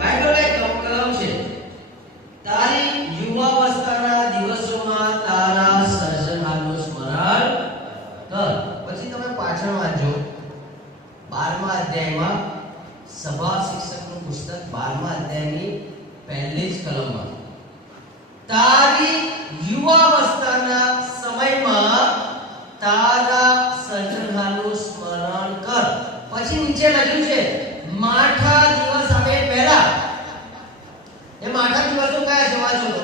Bible એક કલમ છે. તારી યુવાવસ્થાના દિવસોમાં તારા સર્જનહારનું સ્મરણ કર. પછી તમે પાછળ વાંચો 12મા અધ્યાયમાં સભા શિક્ષકનું પુસ્તક 12મા અધ્યાયની પહેલી જ કલમમાં તારી યુવાવસ્થાના સમયમાં તારા સર્જનહારનું સ્મરણ કર. પછી નીચે લખ્યું છે માઠા દિવસ આવે પહેલા. એ માઠા દિવસો કયા છે? વાંચો તો.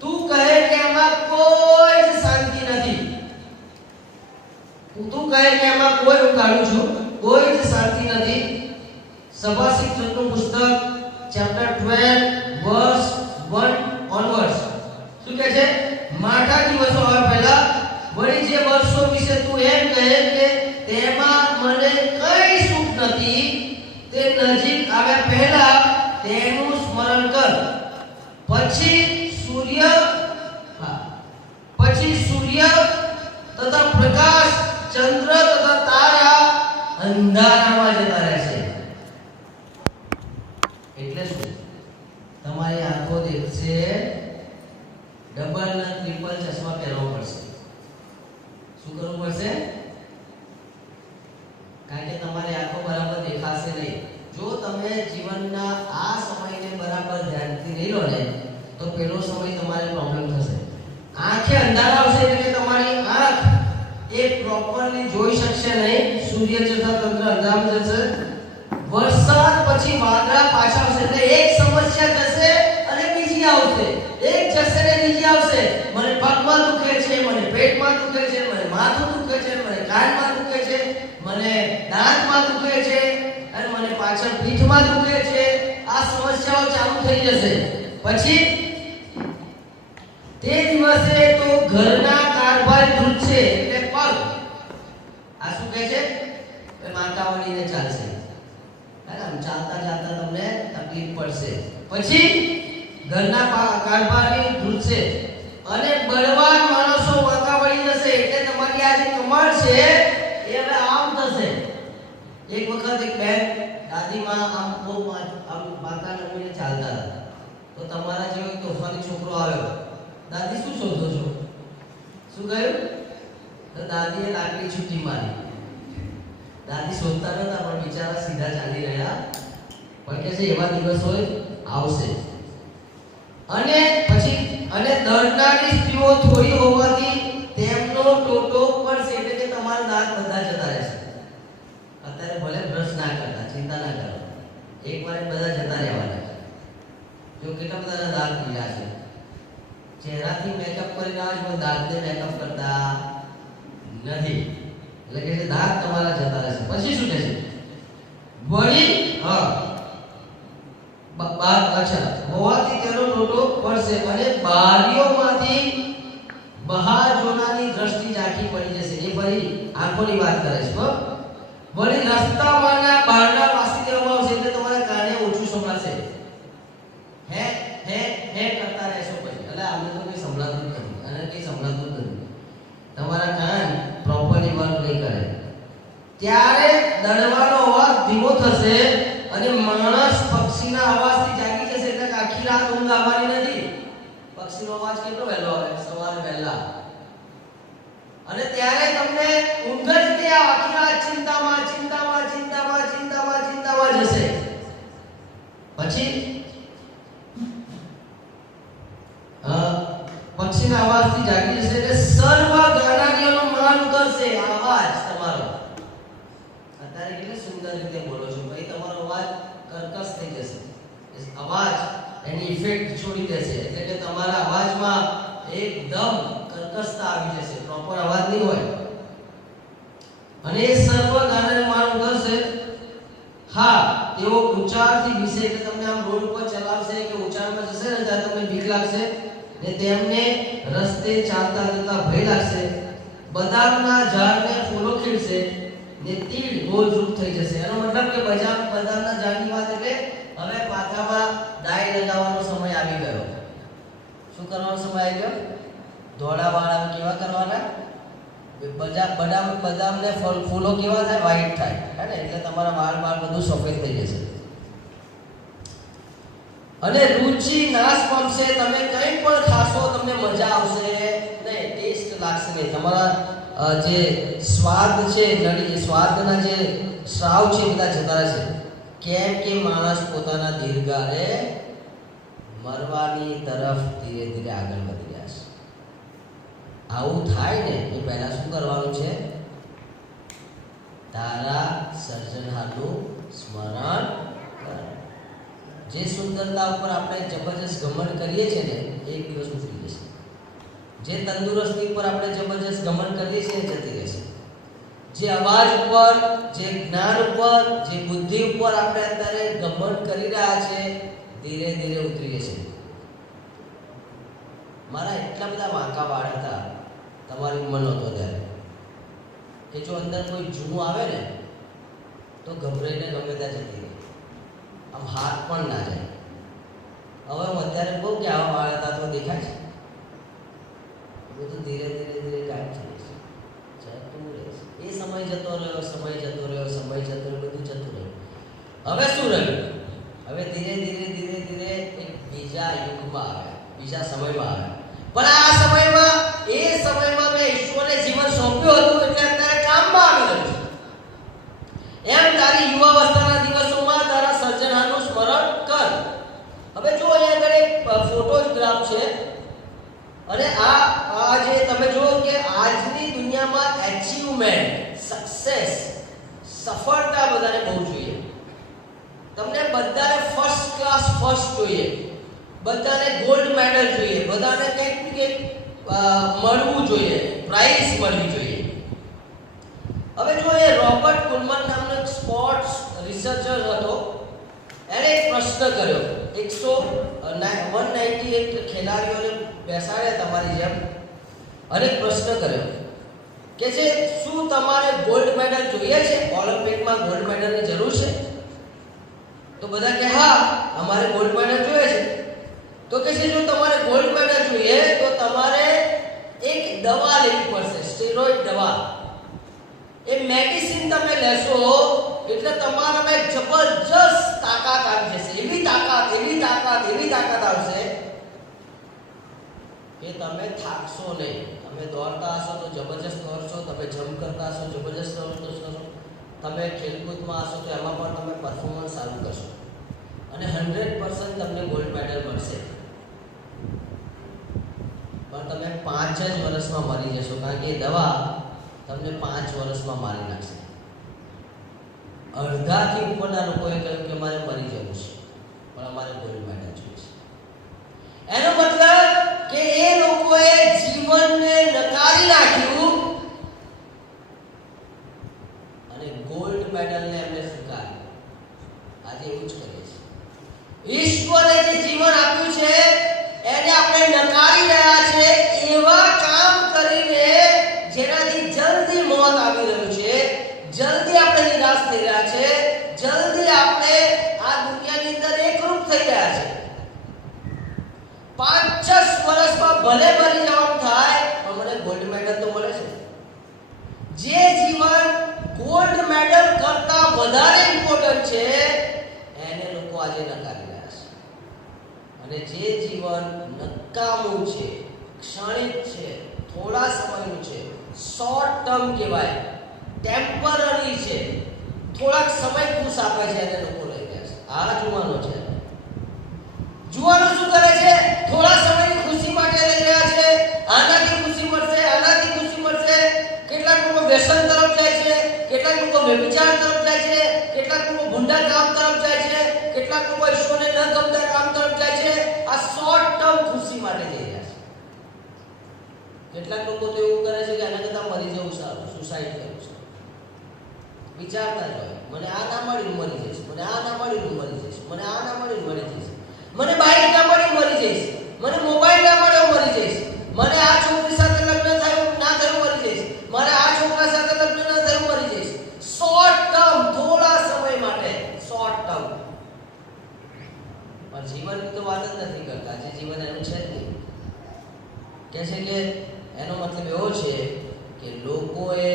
તું કહે કે એમાં કોઈ જ શાંતિ નથી. તું કહે કે એમાં કોઈ, હું કાઢું છું, કોઈ જ શાંતિ નથી. સભા શિક્ષકનું પુસ્તક ચેપ્ટર 12 વર્સ 1 ઓનવર્ડ્સ શું કહે છે? માઠા દિવસો આવે પહેલા વળી જે વર્ષો વિશે તું એમ કહે કે તેમાં મને કઈ સુખ નથી, તે નજીક આવ્યા પહેલા તેનું સ્મરણ કર. પછી સૂર્ય તથા પ્રકાશ, ચંદ્ર તથા તારા અંધારામાં જતા રહેશે. એટલે શું? તમારી આંખો દેખશે, ડબલ અને ટ્રિપલ ચશ્મા પહેરવા પડશે. શું કરવું પડશે? કારણ કે તમારી આંખો બરાબર દેખાશે નહીં. જો તમે જીવનના આ સમયને બરાબર ધ્યાનથી નહીં લો ને તો પેલો સમય તમારે પ્રોબ્લેમ થશે. આંખે અંધારા આવશે એટલે તમારી આંખ એ પ્રોપરલી જોઈ શકશે નહીં. સૂર્ય તથા ચંદ્ર અંધારામાં જશે. વરસાદ પછી વાદળા પાછા આવશે એટલે એક સમસ્યા જશે અને બીજી આવશે. એક જશે ને બીજી આવશે. મને પગમાં દુખે છે, મને પેટમાં દુખે છે, મને માથું દુખે છે, મને કાનમાં દુખે છે, મને દાંતમાં દુખે છે અને મને પાછળ પીઠમાં દુખે છે. આ સમસ્યાઓ ચાલુ થઈ જશે. પછી તે દિવસે તો ઘરના કારભાર ધ્રુજશે એટલે પગ. આ શું કહે છે? એ માથા વળીને ચાલશે. આમ ચાલતા ચાલતા તમને તકલીફ પડશે. પછી ઘરના કારભારી ધ્રુજશે અને બળવાન માણસો વાંકા વળી જશે. એટલે તમારી આ જે કમર છે એ હવે આમ થશે. એક વખત એક બેન દાદીમાં આમ બહુ આમ વાંકા નમીને ચાલતા હતા. તો તમારા જેવો એક તોફાની છોકરો આવ્યો. દાદી શું શોધો છો? શું કહ્યું? તો દાદીએ લાકડી છૂટી મારી. દાદી શોધતા નતા પણ બિચારા સીધા ચાલી રહ્યા. પણ કે છે એવા દિવસો આવશે. અને પછી દર્દનારી સ્ત્રીઓ થોડી હોવાથી તેમનો ટોટો પડશે એટલે કે તમારા દાંત બધા જતા રહેશે. અત્યારે ભલે બ્રશ ના કરતા, ચિંતા ના કરો, એકવાર બધા જતા રહેવાના. જો કેટલા બધાના દાંત પીળા છે. ચહેરાથી મેકઅપ કરીને આવે છે, દાંતને મેકઅપ કરતા નથી. એટલે કે દાંત તમારા જતા રહેશે. પછી શું થશે? વળી હોવાથી તેનો ટોટો પડશે અને બારીઓમાંથી બહાર જોનારની દ્રષ્ટિ ઝાંખી પડી જશે. એ ફરી આંખોની વાત કરે છે. વળી રસ્તામાંના બારણા વાસી દેવામાં આવશે એટલે તમારા કાને ઓછું સંભળાશે. હે હે હે કરતા રહેશો પછી. એટલે આમને તો કંઈ સંભળાતું જ નથી અને કંઈ સંભળાતું જ નથી. તમારા કાન પ્રોપરલી વર્ક નહીં કરે. ત્યારે દડવાનો અવાજ ધીમો થશે અને માણસ પક્ષીના અવાજથી જાગી જશે. એટલે આખી રાત ઊંઘ આવવાની નથી. પક્ષીનો અવાજ કેટલો વહેલો આવે? સવારે વહેલા. અને ત્યારે તમને ઊંઘ જ નહીં આવે. આખી રાત ચિંતામાં જશે. પછી પક્ષીના અવાજથી જાગી જશે એટલે સર્વ જ્ઞાનીઓનું માન કરશે. અવાજ તમારો અત્યારે કેટલી સુંદર રીતે બોલો છો ભાઈ, તમારો અવાજ કર્કશ થઈ જશે. અવાજ એની ઇફેક્ટ છોડી દેશે એટલે કે તમારા અવાજમાં એકદમ કર્કશતા આવી જશે. પ્રોપર અવાજ નહીં હોય. અને એ સર્વ જ્ઞાનીઓનું માન કરશે. હા, તેઓ ઉચ્ચારથી વિશે કે તમને આમ રોડ ઉપર ચલાવશે કે ઉચ્ચારમાં જશે ને ત્યારે તમને બીક લાગશે ને તેમને રસ્તે ચાલતા જતા ભય લાગશે. બદામના ઝાડને ફૂલો ખીલશે ને તીડ ગોળરૂપ થઈ જશે. એનો મતલબ કે બદામના ઝાડની વાત એટલે હવે પાથામાં ડાઈ લગાવવાનો સમય આવી ગયો. શું કરવાનો સમય આવી ગયો? ધોળાવાળા કેવા કરવાના? બદામને ફૂલો કેવા થાય? વ્હાઈટ થાય, હે ને? એટલે તમારા વાળ બધું સફેદ થઈ જશે. અને રુચિ નાશ પામશે. તમે કંઈ પણ ખાશો તમને મજા આવશે નહીં, ટેસ્ટ લાગશે નહીં. તમારા જે સ્વાદ છે, નળી સ્વાદના જે સ્રાવ છે બધા જતા રહેશે. કેમ કે માણસ પોતાના દીર્ઘાને મરવાની તરફ ધીરે ધીરે આગળ વધી રહ્યા છે. આવું થાય ને એ પહેલા શું કરવાનું છે? તારા સર્જનહારનું સ્મરણ કર. જે સુંદરતા ઉપર આપણે જબરજસ્ત ઘમંડ કરીએ છીએ ને એક દિવસ ઉતરી જશે. જે તંદુરસ્તી ઉપર આપણે જબરજસ્ત ઘમંડ કરીએ છીએ જતી રહેશે. જે અવાજ ઉપર, જે જ્ઞાન ઉપર, જે બુદ્ધિ ઉપર આપણે અત્યારે ઘમંડ કરી રહ્યા છે ધીરે ધીરે ઉતરી જશે. મારા એટલા બધા વાંકા વાળ હતા તમારી ઉંમર નહોતો ત્યારે કે જો અંદર કોઈ જૂનું આવે ને તો ગભરાઈને ગમે ત્યાં જતી રહી, આમ હાથ પણ ના જાય. હવે હું અત્યારે કહું કે આવા વાળ હતા તો દેખાય છે, બધું ધીરે ધીરે ધીરે ગાયબ થઈ જશે, જતું રહેશે. એ સમય જતો રહ્યો, સમય જતો રહ્યો, સમય જતો રહ્યો, બધું જતું રહ્યું. હવે શું રહ્યું? હવે ધીરે ધીરે ધીરે ધીરે એક બીજા યુગમાં આવ્યા, બીજા સમયમાં આવ્યા. પણ આ સમયમાં, એ સમયમાં મેં ઈશ્વરને જીવન સોંપ્યું હતું એટલે અત્યારે કામમાં આવી રહ્યું છે. એમ તારી યુવાવસ્થાના દિવસોમાં તારા સર્જનહારનું સ્મરણ કર. હવે જો અહીંયા આગળ એક ફોટોગ્રાફ છે અને આ જે તમે જુઓ કે આજની દુનિયામાં એચીવમેન્ટ, સક્સેસ, સફળતા બધાને બહુ જોઈએ. તમને બધાને ફર્સ્ટ ક્લાસ ફર્સ્ટ જોઈએ, બધાને ગોલ્ડ મેડલ જોઈએ, બધાને કંઈક ને કંઈક મળવું જોઈએ, પ્રાઇઝ મળવી જોઈએ. હવે જો એ રોબર્ટ કુલમન નામનો એક સ્પોર્ટ્સ રિસર્ચર હતો, એણે એક પ્રશ્ન કર્યો. 198 ખેલાડીઓને બેસાડ્યા તમારી જેમ અને એક પ્રશ્ન કર્યો કે છે શું તમારે ગોલ્ડ મેડલ જોઈએ છે? ઓલિમ્પિકમાં ગોલ્ડ મેડલની જરૂર છે? તો બધા કહે હા અમારે ગોલ્ડ મેડલ જોઈએ છે. તો કે છે જો તમારે ગોલ્ડ મેડલ જોઈએ તો તમારે એક દવા લેવી પડશે, સ્ટેરોઇડ દવા. એ મેડિસિન તમે લેશો એટલે તમારામાં એક જબરજસ્ત તાકાત આવી જશે. એવી તાકાત આવશે કે તમે થાકશો નહીં. તમે દોડતા હશો તો જબરજસ્ત દોડશો, તમે જમ્પ કરતા હશો જબરજસ્ત દોડશો, તમે ખેલકૂદમાં હશો તો એમાં પણ તમે પરફોર્મન્સ સારું કરશો અને 100% તમને ગોલ્ડ મેડલ મળશે. પણ તમે 5 જ વર્ષમાં મરી જશો, કારણ કે એ દવા તમને 5 વર્ષમાં મારી નાખશે. અડધાથી ઉપરના લોકોએ કહ્યું કે અમારે મરી જવું છે પણ અમારે ગોલ્ડ મેડલ જોઈએ છે. એનો મતલબ કે એ લોકોએ જીવનને નકારી નાખ્યું અને ગોલ્ડ મેડલને એમને સ્વીકાર્યું. આજે એવું જ કરીએ છીએ. ઈશ્વરે જે જીવન આપ્યું છે એને આપણે નકારી રહ્યા છે, એવા કામ કરીને જેનાથી જલ્દી મોત આવી રહ્યું છે, જલ્દી આપણે નિરાશ થઈ રહ્યા છે, જલ્દી આપણે આ દુનિયાની અંદર એકરૂપ થઈ રહ્યા છે. 5-6 વર્ષમાં ભલે મરી જવાનું થાય પણ મને ગોલ્ડ મેડલ તો મળે છે. જે જીવન ગોલ્ડ મેડલ કરતા વધારે ઇમ્પોર્ટન્ટ છે એને લોકો આજે નકારી રહ્યા છે. અને જે જીવન નકામું છે, ક્ષણિક છે, થોડા સમયનું છે, શોર્ટ ટર્મ કહેવાય, ટેમ્પરરી છે, થોડાક સમય ખુશ આપે છે એને લોકો લઈ રહ્યા છે. આ જુવાનો છે. જુવાનો શું કરે છે? થોડા સમયની ખુશી માટે લઈ રહ્યા છે. આનાથી ખુશી મળશે, આનાથી ખુશી મળશે. કેટલાક લોકો વ્યસન તરફ જાય છે, કેટલાક લોકો વ્યભિચાર તરફ જાય છે, કેટલાક લોકો ગુંડા કામ તરફ જાય છે, કેટલાક લોકો ઈશ્વરને ન ગમતા કામ તરફ જાય છે. આ શોર્ટ ટર્મ ખુશી માટે જઈ રહ્યા છે. કેટલાક લોકો તો એવું કરે છે કે આના કરતાં મરી જવું સારું, સુસાઇડ કરવું છે. વિચારતા જ હોય મને આ ના મળ્યું મરી જઈશ, મને આ ના મળ્યું મરી જઈશ, મને આ ના મળ્યું મરી જઈશ, મને બાઇક ના મળ્યું મરી જઈશ, મને મોબાઈલ ના મળ્યો મરી જઈશ, મને આ છોકરી સાથે લગ્ન થયું ના થયું મરી જઈશ, મારે આ છોકરા સાથે લગ્ન ના થયું મરી જઈશ. શોર્ટ ટર્મ, થોડા સમય માટે શોર્ટ ટર્મ. પણ જીવનની તો વાત જ નથી કરતા. જે જીવન એનું છે જ નહીં. કહે છે કે એનો મતલબ એવો છે કે લોકોએ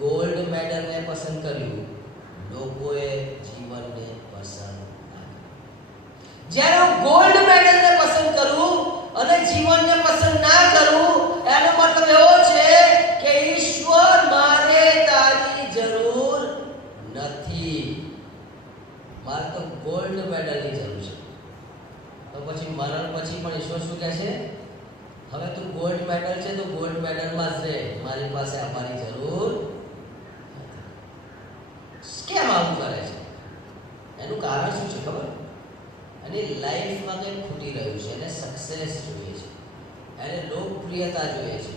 ગોલ્ડ મેડલને પસંદ કર્યું, લોકોએ જીવનને પસંદ ના કર્યું. જ્યારે હું ગોલ્ડ મેડલને પસંદ કરું અને જીવનને પસંદ ના કરું, એનો મતલબ એવો છે કે ઈશ્વર મારે તારી જરૂર નથી, મારે તો ગોલ્ડ મેડલની જરૂર છે. તો પછી મરણ પછી પણ ઈશ્વર શું કહે છે? હવે તું ગોલ્ડ મેડલ છે તો ગોલ્ડ મેડલમાં જ રહે, મારી પાસે આવવાની જરૂર નથી. કેમ આવું કરે છે? એનું કારણ શું છે ખબર? એની લાઈફમાં કંઈક ખૂટી રહ્યું છે. એને સક્સેસ જોઈએ છે, એને લોકપ્રિયતા જોઈએ છે,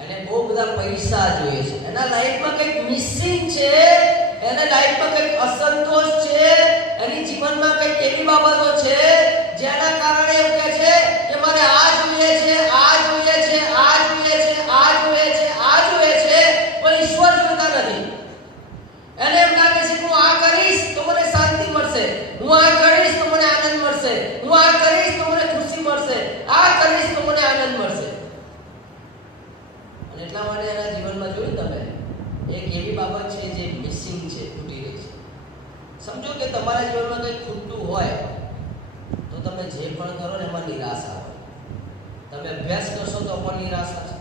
એને બહુ બધા પૈસા જોઈએ છે, એના લાઈફમાં કંઈક મિસિંગ છે, એને લાઈફમાં કંઈક અસંતોષ છે, એની જીવનમાં કંઈક એવી બાબતો છે જેના કારણે એવું કહે છે કે મારે આ જોઈએ છે, આ જોઈએ છે, આ જોઈએ છે, આ જોઈએ છે, આ જોઈએ છે, પણ ઈશ્વર જોતા નથી. એને એમ લાગે છે કે હું આ કરીશ તો મને શાંતિ મળશે, હું આ કરીશ તો મને આનંદ મળશે, હું આ કરીશ તો મને ખુશી મળશે, આ કરીશ તો મને આનંદ મળશે. અને એટલા માટે એના જીવનમાં જોયું તમે એક એવી બાબત છે જે મિસિંગ છે, ખૂટી રહી છે. સમજો કે તમારા જીવનમાં કંઈક ખૂટતું હોય તો તમે જે પણ કરો ને એમાં નિરાશા હોય. તમે અભ્યાસ કરશો તો પણ નિરાશા છે,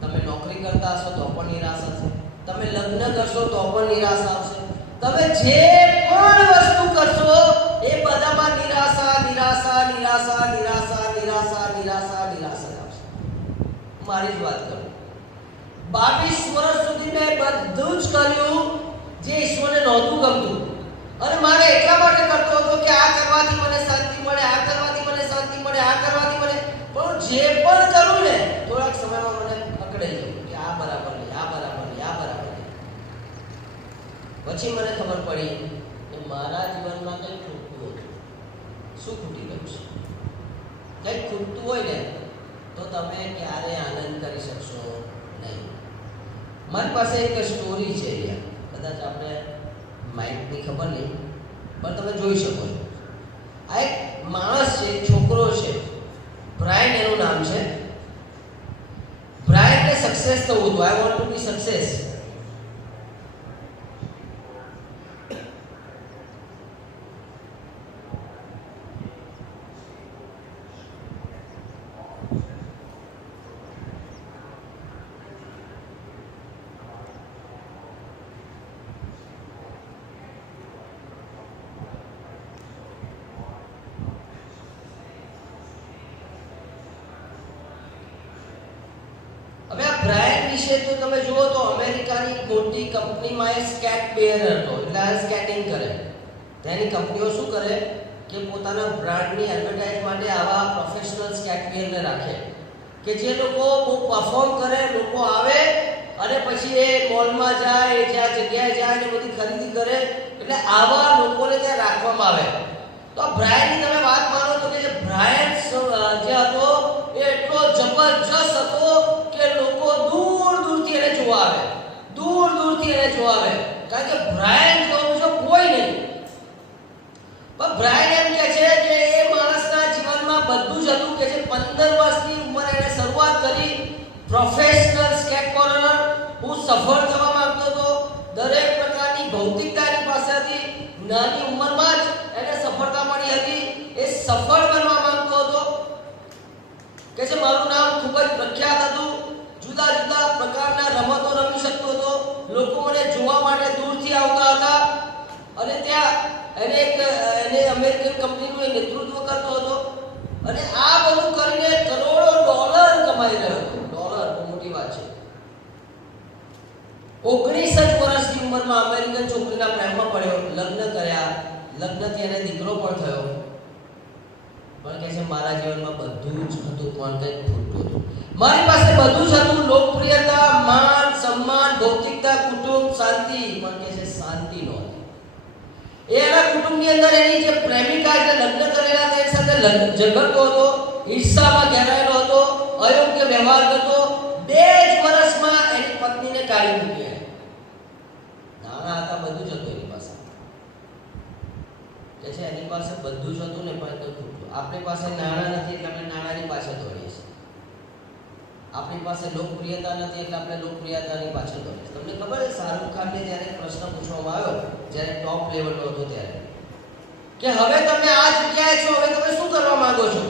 તમે નોકરી કરતા હશો તો પણ નિરાશા છે, તમે લગ્ન કરશો તો પણ નિરાશા આવશે, તમે જે પણ વસ્તુ કરશો એ બધામાં નિરાશા નિરાશા નિરાશા નિરાશા નિરાશા નિરાશા નિરાશા આવશે. મારી જ વાત કરું, 22 વર્ષ સુધી મેં બધું જ કર્યું જે ઈશ્વરને નહોતું ગમતું, અને મારે એટલા માટે કરતો હતો કે આ કરવાથી મને શાંતિ મળે, આ કરવાથી મને શાંતિ મળે, આ કરવાથી મને, પણ જે પણ કરું ને થોડાક સમયમાં મને પકડાઈ ગયું કે આ બરાબર નહીં, આ બરાબર નહીં, આ બરાબર નહીં. પછી મને ખબર પડી કે મારા જીવનમાં કંઈક ખૂટતું હતું. શું ખૂટી ગયું છે? કંઈક ખૂટતું હોય ને તો તમે ક્યારેય આનંદ કરી શકશો નહીં. મારી પાસે એક સ્ટોરી છે, કદાચ આપણે માઇકની ખબર નહીં પણ તમે જોઈ શકો છો. આ એક માણસ છે, એક છોકરો છે, બ્રાયન એનું નામ છે. બ્રાયનને સક્સેસ થવું હતું. I want to B success. હવે આ બ્રાયન વિશે તો તમે જુઓ તો અમેરિકાની મોટી કંપનીમાં એ સ્કેટ બેયર હતો, એટલે આ સ્કેટિંગ કરે. તેની કંપનીઓ શું કરે કે પોતાના બ્રાન્ડની એડવર્ટાઇઝ માટે આવા પ્રોફેશનલ સ્કેટ બેયરને રાખે કે જે લોકો બહુ પરફોર્મ કરે, લોકો આવે અને પછી એ મોલમાં જાય, જ્યાં જગ્યાએ જાય ને બધી ખરીદી કરે, એટલે આવા લોકોને ત્યાં રાખવામાં આવે. તો બ્રાયનની તમે વાત માનો તો કે જે બ્રાયન જે હતો એ એટલો જબરજસ્ત હતો કે લોકો દૂર દૂરથી એને જોવા આવે, દૂર દૂરથી એને જોવા આવે, કારણ કે બ્રાયન જેવો બીજો કોઈ નહીં. પણ બ્રાયન એમ કહે છે કે એ માણસના જીવનમાં બધું જ હતું કે જે 15 વર્ષની ઉંમરે એને શરૂઆત કરી પ્રોફેશનલ સ્કેટબોર્ડર. હું સફળ થવા માંગતો હતો, દરેક પ્રકારની ભૌતિકતા એની પાસે હતી, નાની ઉંમરમાં જ એને સફળતા મળી હતી, એ સફળ બનવા માંગતો હતો. કે જે મારું નામ ખૂબ જ પ્રખ્યાત હતું, જુદા જુદા પ્રકારના રમતો રમી શકતો હતો, લોકો મને જોવા માટે દૂરથી આવતા હતા, અને ત્યાં એને અમેરિકન કંપનીનું એ નેતૃત્વ કરતો હતો, અને આ બધું કરીને કરોડો ડોલર કમાઈ રહ્યો હતો. ડોલર બહુ મોટી વાત છે. 19 વર્ષની ઉંમરમાં અમેરિકન છોકરીના પ્રેમમાં પડ્યો, લગ્ન કર્યા, લગ્નથી એને દીકરો પણ થયો. પણ કહે છે મારા જીવનમાં બધું જ હતું પણ કંઈક ખૂટતું હતું. મારી પાસે બધું જ હતું, લોકપ્રિયતા, માન, સન્માન, ભૌતિકતા, કુટુંબ, શાંતિ, પણ કહે છે શાંતિ નહોતી. એના કુટુંબની અંદર એની જે પ્રેમિકા એટલે લગ્ન કરેલા તેની સાથે ઝઘડતો હતો, ઈર્ષામાં ઘેરાયેલો હતો, અયોગ્ય વ્યવહાર કરતો. 2 જ વર્ષમાં એની પત્નીને કાઢી મૂકી. નાણાં હતા, બધું જ હતું એની પાસે. કે છે એની પાસે બધું જ હતું ને પણ કંઈ ખૂટતું. આપણી પાસે નાણાં નથી એટલે આપણે નાણાંની પાછળ દોડીએ છીએ. આપણી પાસે લોકપ્રિયતા નથી એટલે આપણે લોકપ્રિયતાની પાછળ દોડીએ છીએ. તમને ખબર છે શાહરૂખ ખાનને જ્યારે પ્રશ્ન પૂછવામાં આવ્યો, જ્યારે ટોપ લેવલનો હતો ત્યારે, કે હવે તમે આ જગ્યાએ છો, હવે તમે શું કરવા માંગો છો?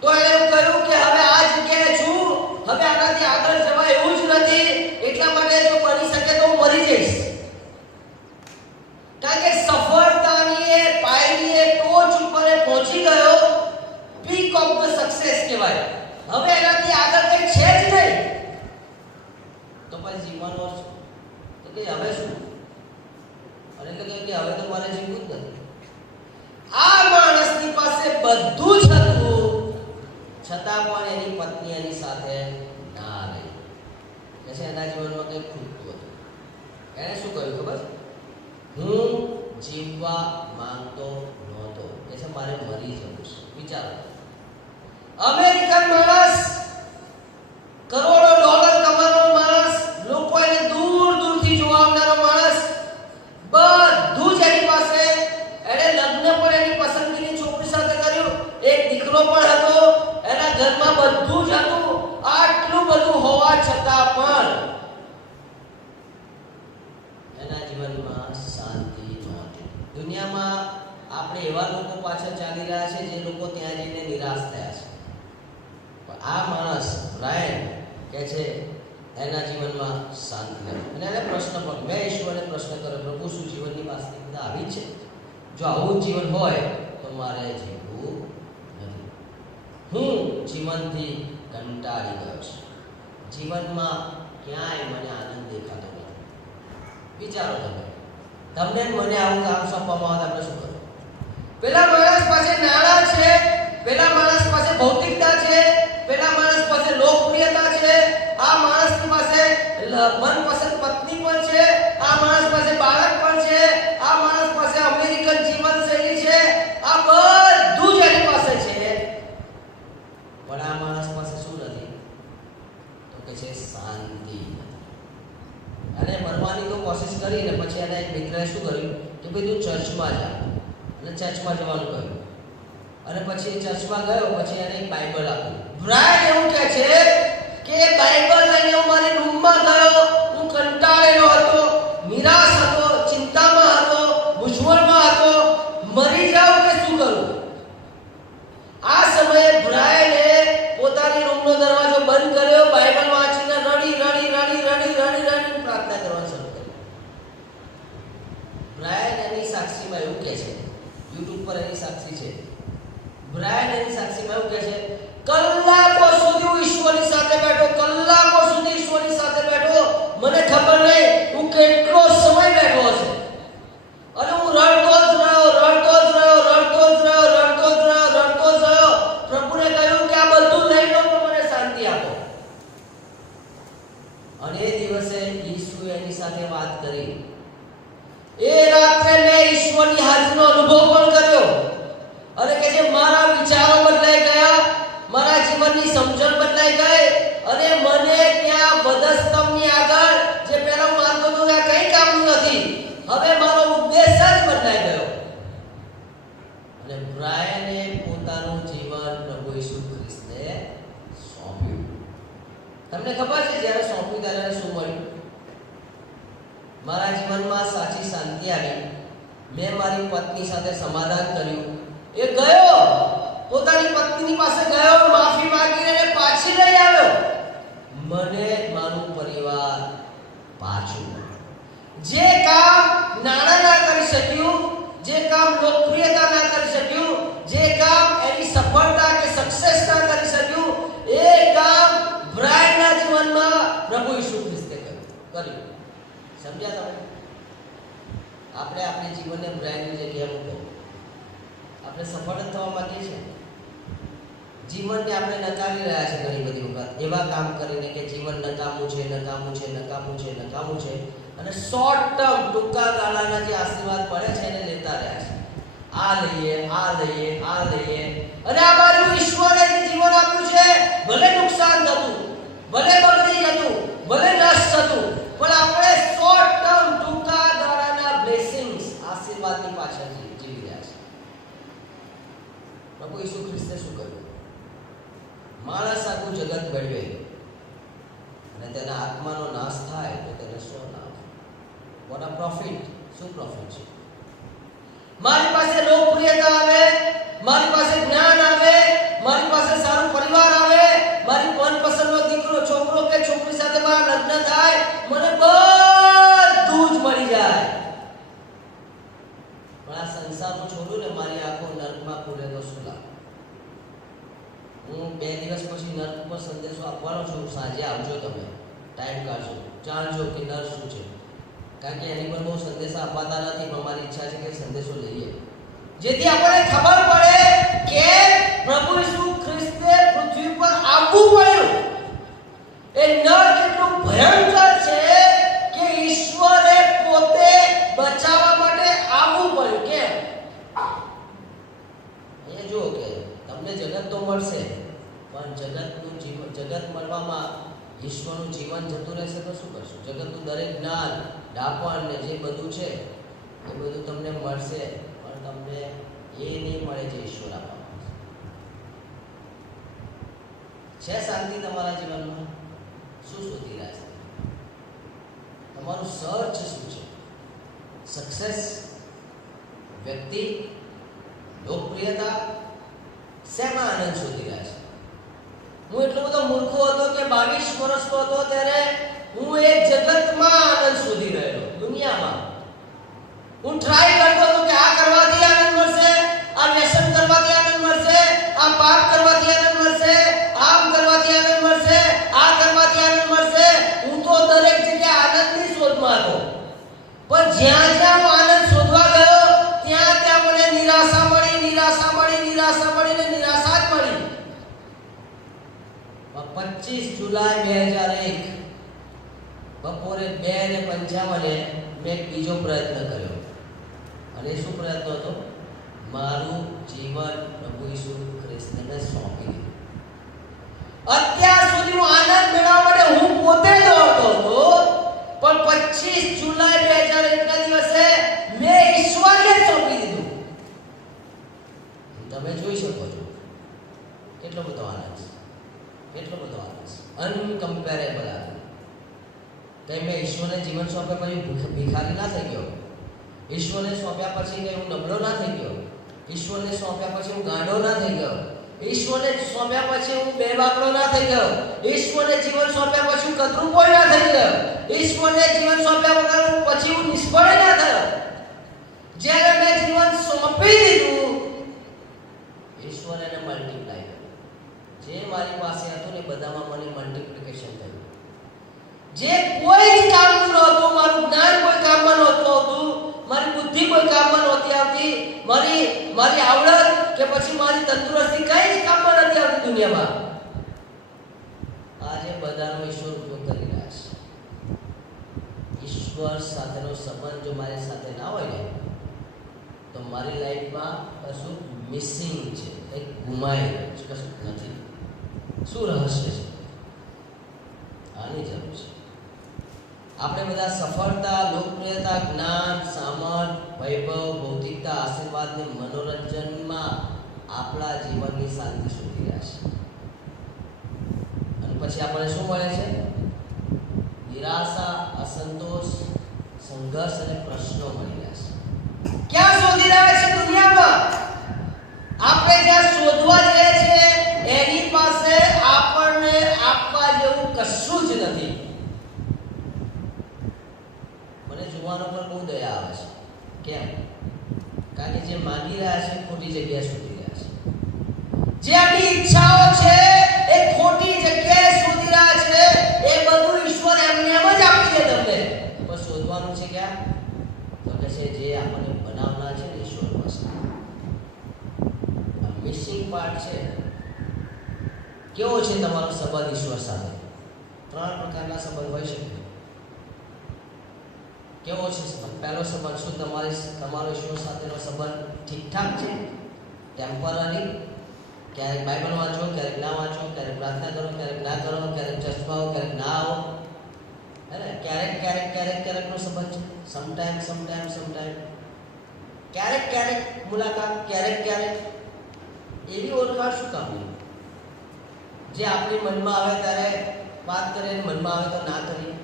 તો એને એવું કહ્યું કે હવે આ જગ્યાએ છું, હવે આનાથી આગળ જવાય એવું જ નથી, એટલા માટે જો બની શકે તો હું મરી જઈશ. કારણ કે સફળતાની એ પાયરી એ ટોચ ઉપર પહોંચી ગયો, પીક ઓફ ધ સક્સેસ કહેવાય. હવે એનાથી આગળ કંઈ છે જ નહીં. તો પછી જીવવાનો તો કે હવે શું? અને એટલે કે હવે તો મારે જીવવું જ નથી. આ માણસની પાસે બધું જ હતું, છતાં પણ એની પત્ની એની સાથે ના રહી. એટલે એના જીવનમાં કંઈ ખૂટતું હતું. એને શું કહ્યું ખબર? હું જીવવા માંગતો નહોતો, કે છે મારે મરી જવું છે. વિચારો, અમેરિકન માણસ, કરોડો ડોલર કમાવાનો માણસ, લોકો એને દૂર દૂરથી જોવા આવનારો માણસ, બધું જ એની પાસે. એણે લગ્ન પણ એની પસંદગીની છોકરી સાથે કર્યું, એક દીકરો પણ હતો, એના ઘરમાં બધું જ હતું. આટલું બધું હોવા છતાં પણ એના જીવનમાં શાંતિ નહોતી. દુનિયામાં આપણે એવા લોકો પાછળ ચાલી રહ્યા છે જે લોકો ત્યાં જઈને નિરાશ થયા છે. પણ આ માણસ બ્રાયન કહે છે એના જીવનમાં શાંતિ નથી. અને એને પ્રશ્ન પણ, મેં ઈશ્વરને પ્રશ્ન કર્યો, પ્રભુ શું જીવનની વાસ્તવિકતા આવી છે? જો આવું જીવન હોય તો મારે જીવવું નથી. હું જીવનથી કંટાળી ગયો છું. જીવનમાં ક્યાંય મને આનંદ દેખાતો નથી. વિચારો તમને મને આવું કામ સોંપવામાં આવે આપણે શું કરવું? પેલા માણસ પાસે નાણાં છે, પેલા માણસ પાસે ભૌતિકતા છે, પેલા માણસ પાસે લોકપ્રિયતા છે, આ માણસની પાસે મનપસંદ પત્ની પણ છે, આ માણસ પાસે બાળક પણ છે, આ માણસ પાસે અમેરિકન જીવનશૈલી છે, આ બધું જ એની પાસે છે. પણ આ માણસ પાસે શું નથી? તો કે છે શાંતિ. અને મરવાની તો કોશિશ કરી ને પછી એના એક મિત્રએ શું કર્યું કે ભાઈ તું ચર્ચમાં જા, અને ચર્ચમાં જવાનું કહ્યું. અને પછી એ ચર્ચમાં ગયો, પછી એને એક બાઇબલ આપ્યું. બ્રાયન એવું કહે છે કે બાઇબલ લઈને હું મારી રૂમમાં ગયો, હું કંટાળેલો હતો, નિરાશ હતો, ચિંતામાં હતો, મૂંઝવણમાં હતો, મરી જાઉં કે શું કરું? આ સમયે બ્રાયને પોતાની રૂમનો દરવાજો બંધ કર્યો, બાઇબલ વાંચીને રડી પ્રાર્થના કરવાનું શરૂ કર્યું. બ્રાયન એની સાક્ષીમાં એવું કહે છે, યુટ્યુબ પર એની સાક્ષી છે. બ્રાયન એની સાક્ષીમાં એવું કહે છે, કલાકો સુધી હું ઈશ્વરની સાથે બેઠો, કલાકો સુધી ઈશ્વરની સાથે બેઠો, મને ખબર નહીં હું કેટલો સમય બેઠો હશે. અને હું રડતો જ રહ્યો. પ્રભુને કહ્યું કે આ બધું લઈ લો પણ મને શાંતિ આપો. અને એ દિવસે ઈસુએ એની સાથે વાત કરી. એ રાત્રે મેં ઈશ્વરની હાજરીનો અનુભવ પણ કર્યો. અને કે જે મારા વિચારો બદલાઈ ગયા, મારા જીવનની સમજણ બદલાઈ ગઈ, અને મને ત્યાં વધસ્તંભની આગળ જે પહેલા હું માનતો હતો કે કંઈ કામનું નથી, હવે મારો ઉદ્દેશ જ બદલાઈ ગયો. અને બ્રાયને પોતાનું જીવન પ્રભુ ઈસુ ખ્રિસ્તને સોંપ્યું. તમને ખબર છે જ્યારે સોંપ્યું ત્યારે શું મળ્યું? મારા જીવનમાં સાચી શાંતિ આવી. મેં મારી પત્ની સાથે સમાધાન કર્યું. એ ગયો, પોતાની પત્નીની પાસે ગયો, માફી માંગીને એને પાછી લઈ આવ્યો. મને મારું પરિવાર પાછું. જે કામ નાણાં ના કરી શક્યું, જે કામ લોકપ્રિયતા ના કરી શક્યું, જે કામ એની સફળતા કે સક્સેસ ના કરી શક્યું, એ કામ બ્રાયનના જીવનમાં પ્રભુ ઈસુ ખ્રિસ્તે કર્યું. સમજ્યા તમે? આપણે આપણી જીવનને બ્રાયનની જગ્યાએ મૂકો. આપણે સફળ થવા માંગીએ છીએ, જીવનને આપણે નકારી રહ્યા છે ઘણી બધી વખત એવા કામ કરીને કે જીવન નકામું છે, અને શોર્ટ ટર્મ ટૂંકા ગાળાના જે આશીર્વાદ મળે છે એને લેતા રહ્યા છે. આ લઈએ, અને આ બાજુ ઈશ્વરે જે જીવન આપ્યું છે, ભલે નુકસાન થતું, ભલે બગડી જતું, ભલે નષ્ટ થતું, પણ આપણે શોર્ટ ટર્મ ટૂંકા ગાળાના બ્લેસિંગ્સ આશીર્વાદની પાછળ જીવી રહ્યા છે. પ્રભુ ઈસુ ખ્રિસ્તે શું કર્યું? માણસ આખું જગત મેળવે અને તેના આત્માનો નાશ થાય તો તેને શું નામ? What a profit? શું પ્રોફિટ છે? મારી પાસે લોકપ્રિયતા આવે, મારી પાસે જ્ઞાન આવે, મારી પાસે સારો પરિવાર આવે, મારી મનપસંદનો દીકરો છોકરો કે છોકરી સાથે મારા લગ્ન થાય, મને બધું જ મળી જાય. પણ આ સંસારનું છોડું ને મારી આંખો નર્કમાં પૂરે તો શું લાગે? હું 2 દિવસ પછી નર્ક પર સંદેશો આપવાનો છું. સાંજે આવજો, તમે ટાઈમ કાઢજો, જાણજો કે નર્ક શું છે. કારણ કે એની પર બહુ સંદેશા અપાતા નથી, પણ મારી ઈચ્છા છે કે સંદેશો લઈએ, જેથી આપણને ખબર પડે કે પ્રભુ ઈસુ ખ્રિસ્તે પૃથ્વી પર આવવું પડ્યું. એ નર્ક એટલું ભયંકર છે કે ઈશ્વરે પોતે બચાવવા માટે આવવું પડ્યું. કેમ? એ જો કે તમને જગત તો મળશે, પણ જગતનું જીવન, જગત મળવામાં ઈશ્વરનું જીવન જતું રહેશે તો શું કરશું? જગતનું દરેક જ્ઞાન, ડાપણ ને જે બધું છે એ બધું તમને મળશે, પણ તમને એ નહીં મળે જે ઈશ્વર આપવામાં છે. શાંતિ તમારા જીવનમાં? શું શોધી રહ્યા છે? તમારું સર્ચ શું છે? સક્સેસ, વ્યક્તિ, લોકપ્રિયતા, શેમાં આનંદ શોધી રહ્યા છે? હું એટલો બધો મૂર્ખો હતો કે 22 વર્ષનો હતો ત્યારે હું એક જગતમાં આનંદ શોધી રહ્યો, દુનિયામાં. હું ટ્રાય કરતો હતો કે આ કરવાથી આનંદ મળશે, આ વ્યસન કરવાથી આનંદ મળશે, આ પાપ કરવાથી આનંદ મળશે, આમ કરવાથી આનંદ મળશે, આ કરવાથી આનંદ મળશે. હું તો દરેક જગ્યાએ આનંદની શોધમાં હતો. પણ જ્યાં જ્યાં હું આનંદ શોધવા ગયો ત્યાં ત્યાં મને નિરાશા મળી, નિરાશા મળી, નિરાશા મળી ને નિરાશા જ મળી. 25 જુલાઈ 2001 બપોરે 2:55 મેં એક બીજો પ્રયત્ન કર્યો. અને શું પ્રયત્ન હતો? મારું જીવન પ્રભુ ઈસુ ખ્રિસ્તને સોંપી દીધું. અત્યાર સુધી હું આનંદ મેળવવા માટે હું પોતે દોડતો હતો, પણ 25 જુલાઈ 2001 ના દિવસે મેં ઈશ્વરને સોંપી દીધું. તમે જોઈ શકો છો કેટલો બધો આનંદ, કેટલો બધો આનંદ, અનકમ્પેરેબલ આનંદ. કઈ મેં ઈશ્વરને જીવન સોંપ્યા પછી ભિખારી ના થઈ ગયો. ઈશ્વરને સોંપ્યા પછી કઈ હું નબળો ના થઈ ગયો. ઈશ્વરને સોંપ્યા પછી હું ગાંડો ના થઈ ગયો. ઈશ્વરને સોંપ્યા પછી હું બેબાકડો ના થઈ ગયો. ઈશ્વરને જીવન સોંપ્યા પછી હું કતરૂપો ના થઈ ગયો. ઈશ્વરને જીવન સોંપ્યા વગર પછી હું નિષ્ફળ ના થયો. જ્યારે મેં જીવન સોંપી દીધું, ઈશ્વર એને મલ્ટીપ્લાય કર્યું. જે મારી પાસે હતું ને બધામાં મને મલ્ટીપ્લિકેશન થયું. જે કોઈ જ કામનું નહોતું, મારું જ્ઞાન કોઈ કામમાં નહોતું આવતું, મારી બુદ્ધિ કોઈ કામમાં નહોતી આવતી, મારી આવડત કે પછી મારી તંદુરસ્તી કઈ જ કામમાં નથી આવતી દુનિયામાં. આજે બધાનો ઈશ્વર ઉપયોગ કરી રહ્યા છે. ઈશ્વર સાથેનો સંબંધ જો મારી સાથે ના હોય ને તો મારી લાઈફમાં કશું મિસિંગ છે, કંઈક ગુમાયેલું છે, કશું નથી. શું રહસ્ય છે? આની જરૂર છે. આપણે બધા સફળતા, લોકપ્રિયતા, જ્ઞાન, સામર્થ્ય, વૈભવ, ભૌતિકતા, આશીર્વાદ ને મનોરંજનમાં આપણા જીવનની શાંતિ શોધી રહ્યા છે. અને પછી આપણને શું મળે છે? નિરાશા, અસંતોષ, સંઘર્ષ અને પ્રશ્નો મળી રહ્યા છે. ક્યાં શોધી રહ્યા છે દુનિયામાં? આપણે જ્યાં શોધવા જઈએ છીએ એની પાસે આપણને આપવા જેવું કશું જ નથી. મને જોવાનો પર બહુ દયા આવે છે. કેમ? કારણ કે જે માંગી રહ્યા છે ખોટી જગ્યાએ શોધી રહ્યા છે. જે આપણી ઈચ્છાઓ છે એ ખોટી જગ્યાએ શોધી રહ્યા છે. એ બધું ઈશ્વર એમને એમ જ આપી દે તમને. પણ શોધવાનું છે ક્યાં? તો કે છે જે આપણને બનાવનાર છે ને ઈશ્વર પાસે. મિસિંગ પાર્ટ છે. કેવો છે તમારો સંબંધ ઈશ્વર સાથે? 3 પ્રકારના સંબંધ હોઈ શકે. કેવો છે સંબંધ? પહેલો સંબંધ, શું તમારો ઈશ્વર સાથેનો સંબંધ ઠીકઠાક છે? ટેમ્પરરી? ક્યારેક બાઇબલ વાંચો, ક્યારેક ના વાંચો, ક્યારેક પ્રાર્થના કરો, ક્યારેક ના કરો, ક્યારેક ચર્ચમાં આવો, ક્યારેક ના આવો, હે ને? ક્યારેક નો સંબંધ છે. સમટાઈમ. ક્યારેક મુલાકાત, ક્યારેક એવી ઓળખાણ શું કામની? જે આપણી મનમાં આવે ત્યારે વાત કરીએ, મનમાં આવે તો ના કરીએ.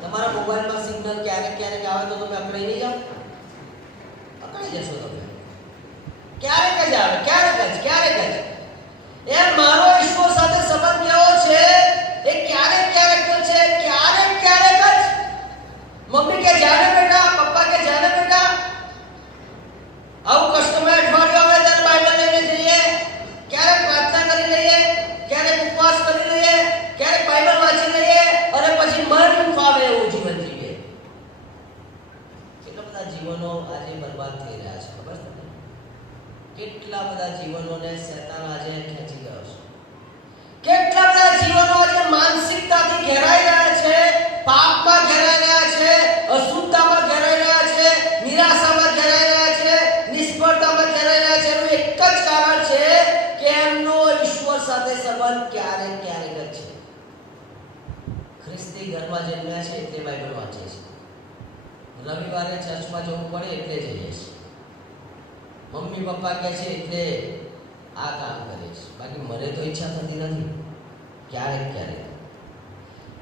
તમારા મોબાઈલમાં સિગ્નલ ક્યારેક આવે તો તમે અકળાઈ નહીં જાઓ? અકળાઈ જશો તમે. ક્યારેક જ આવે, ક્યારેક જ. એ મારો ઈશ્વર સાથે સંબંધ કેવો છે એ ક્યારેક છે, ક્યારેક જ. મમ્મી કે જાને બેટા, પપ્પા કે જાને બેટા, આવું કસ્ટમર અઠવાડિયું આવે ત્યારે બાઇબલ લઈને જઈએ, ક્યારેક પ્રાર્થના કરી લઈએ, ક્યારેક ઉપવાસ કરી લઈએ, ક્યારેક બાઇબલ વાંચી લઈએ અને પછી મન ફાવે એવું જીવન જીવીએ. કેટલા બધા જીવનો આજે બરબાદ થઈ રહ્યા છે ખબર છે તમને? કેટલા બધા જીવનોને શેતાન આજે ખેંચી ગયો છે. કેટલા બધા જીવનો આજે માનસિકતાથી ઘેરાઈ રહ્યા છે, પાપમાં ઘેરાઈ રહ્યા છે, અશુદ્ધતામાં ઘેરાઈ રહ્યા છે, નિરાશામાં ઘેરાઈ રહ્યા છે, નિષ્ફળતામાં ઘેરાઈ રહ્યા છે. એનું એક જ કારણ છે કે એમનો ઈશ્વર સાથે સંબંધ ક્યારેક જ છે. ખ્રિસ્તી ઘરમાં જન્મ્યા છે એટલે બાઇબલ વાંચે છે, રવિવારે ચર્ચમાં જવું પડે એટલે જઈએ છે, મમ્મી પપ્પા કહે છે એટલે આ કામ કરે છે, બાકી મને તો ઈચ્છા થતી નથી. ક્યારેક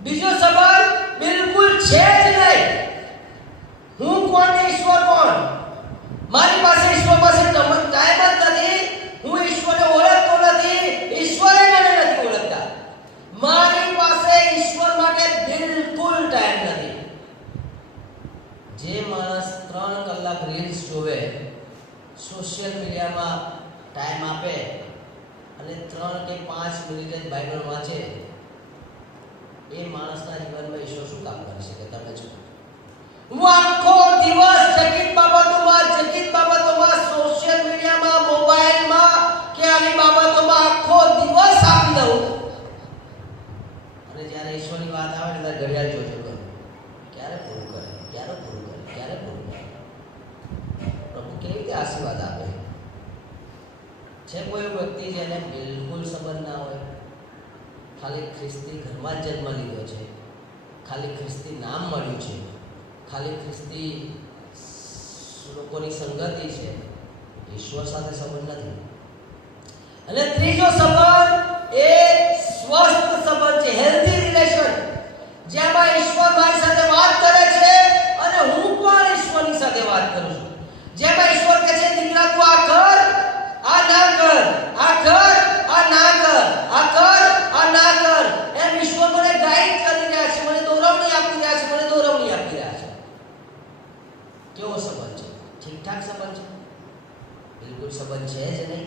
બીજો સંબંધ બિલકુલ છે જ નહીં. હું કોણ ને ઈશ્વર કોણ? મારી પાસે ઈશ્વર પાસે ટાઈમ જ નથી. હું ઈશ્વરને ઓળખતો નથી, ઈશ્વરે મને નથી ઓળખતા. મારી પાસે ઈશ્વર માટે બિલકુલ ટાઈમ નથી. જે માણસ 3 કલાક રીલ્સ જોવે, સોશિયલ મીડિયામાં ટાઈમ આપે અને 3 કે 5 મિનિટ જ બાઇબલ વાંચે, એ માણસના જીવનમાં ઈશ્વર શું કામ કરી શકે? તમે જો, હું આખો દિવસ જગત બાબતોમાં સોશિયલ મીડિયામાં, મોબાઈલમાં કે આવી બાબતોમાં આખો દિવસ આપી દઉં, અને જ્યારે ઈશ્વરની વાત આવે ત્યારે ઘડિયાળ જોજો કરું, ક્યારે પૂરું કરે. પ્રભુ કેવી રીતે આશીર્વાદ આપે છે? કોઈ વ્યક્તિ જેને બિલકુલ સંબંધ ના હોય, ખાલી ખ્રિસ્તી ઘરમાં જ જન્મ લીધો છે, ખાલી ખ્રિસ્તી નામ મળ્યું છે, ખાલી ખ્રિસ્તી લોકોની સંગતિ છે, ઈશ્વર સાથે સંબંધ નથી. અને ત્રીજો સંબંધ એ સ્વસ્થ સંબંધ છે, હેલ્ધી રિલેશન, જેમાં ઈશ્વર મારી સાથે વાત કરે છે અને હું પણ ઈશ્વરની સાથે વાત કરું છું. જેમાં ઈશ્વર કહે છે દીકરા તું આ કર, આ ના કર, આ કર, આ ના કર, આ કર, આ ના કર. એમ ઈશ્વર મને ગાઈડ કરી રહ્યા છે, મને દોરવણી આપી રહ્યા છે. કેવો સંબંધ છે? ઠીકઠાક સંબંધ છે? બિલકુલ સંબંધ છે જ નહીં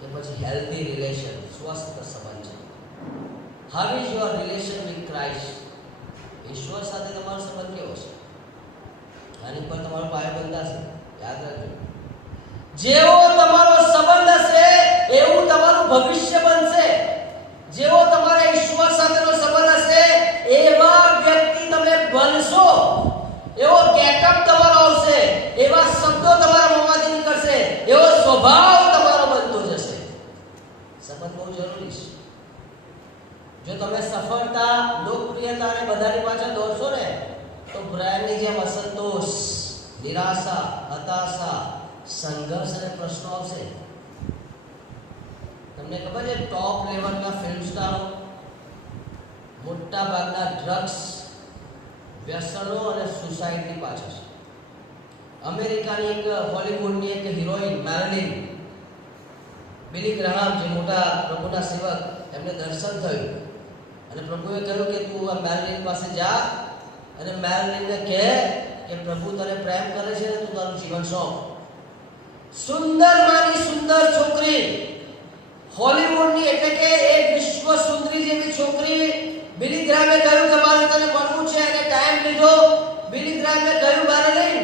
કે પછી હેલ્ધી રિલેશન, સ્વસ્થ સંબંધ છે? How is your relation with Christ? ઈશ્વર સાથે તમારો સંબંધ કેવો છે? આની પર તમારો પાયો બંધાશે. યાદ રાખજો, જેવો તમારો સંબંધ હશે એવું તમારું ભવિષ્ય બનશે. જેવો તમારા ઈશ્વર સાથેનો સંબંધ હશે એવા વ્યક્તિ તમે બનશો, એવો ગેટઅપ તમારો આવશે, એવા શબ્દો તમારા મોંમાંથી નીકળશે, એવો સ્વભાવ તમારો બનતો જશે. સંબંધ બહુ જરૂરી છે. જો તમે સફળતા, લોકપ્રિયતા અને બધાની પાછળ દોડશો ને તો બ્રાયનની જેમ અસંતોષ, નિરાશા, હતાશા, સંઘર્ષ અને પ્રશ્નો આવશે. તમને ખબર છે ટોપ લેવલના ફિલ્મ સ્ટારો મોટા ભાગના ડ્રગ્સ, વ્યસનો અને સુસાઇડની પાછળ છે. અમેરિકાની એક હોલિવૂડની એક હિરોઈન મેરિલિન બિલી ગ્રાહમ, જે મોટા પ્રભુના સેવક, એમને દર્શન થયું અને પ્રભુએ કહ્યું કે તું આ મેરિલિન પાસે જા અને મેરિલિનને કહે કે પ્રભુ તને પ્રેમ કરે છે, તું તારું જીવન સોંપ. સુંદર માની સુંદર છોકરી, હોલિવૂડની એટલે કે એક વિશ્વ સુંદરી જેવી છોકરી, બિલી ગ્રાહમે કહ્યું કે મારે તને મળવું છે અને ટાઈમ લીધો. બિલી ગ્રાહમે કહ્યું મેરિલિન,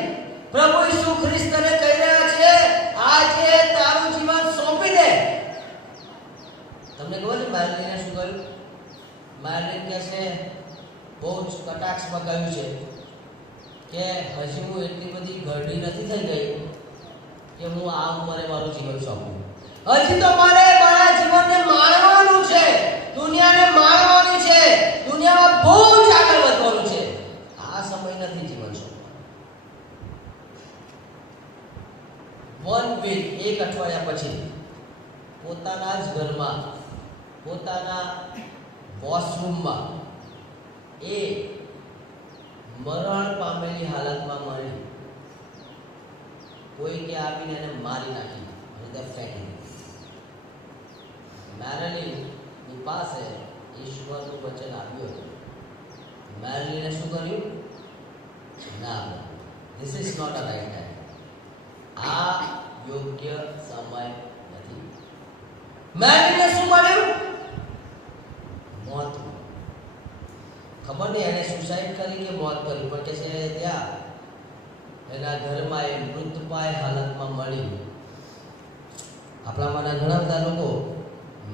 પ્રભુ ઈસુ ખ્રિસ્ત તને કહી રહ્યા છે આજે તારું જીવન સોંપી દે. તમને ખબર છે મેરિલિને શું કહ્યું? મેરિલિન કહે છે, બહુ જ કટાક્ષમાં કહ્યું છે કે હજી હું એટલી બધી ઘરડી નથી થઈ ગઈ કે હું આ ઉંમરે મારું જીવન સોંપું. હજી તો મારે મારા જીવનને માણવાનું છે, દુનિયાને માણવાની છે, દુનિયામાં બહુ જ આગળ વધવાનું છે. આ સમય નથી જીવન સોંપવું. 1 વીક, એક અઠવાડિયા પછી પોતાના જ ઘરમાં, પોતાના વોશરૂમમાં એ મરણ પામેલી હાલતમાં મળી. કોઈ કે આવીને એને મારી નાખી અને તે ફેંકી દીધી. મેરીલિનની પાસે ઈશ્વરનું વચન આવ્યું હતું. મેરીલિને શું કર્યું? ના, this is not a right time. આ યોગ્ય સમય નથી. મેરીલિને શું મળ્યું? મોત. ખબર નહીં એને સુસાઇડ કરી કે મોત કરી, પણ કે છે ત્યાં એના ઘરમાં એ મૃતપાય હાલતમાં મળ્યું. આપણામાંના ઘણા બધા લોકો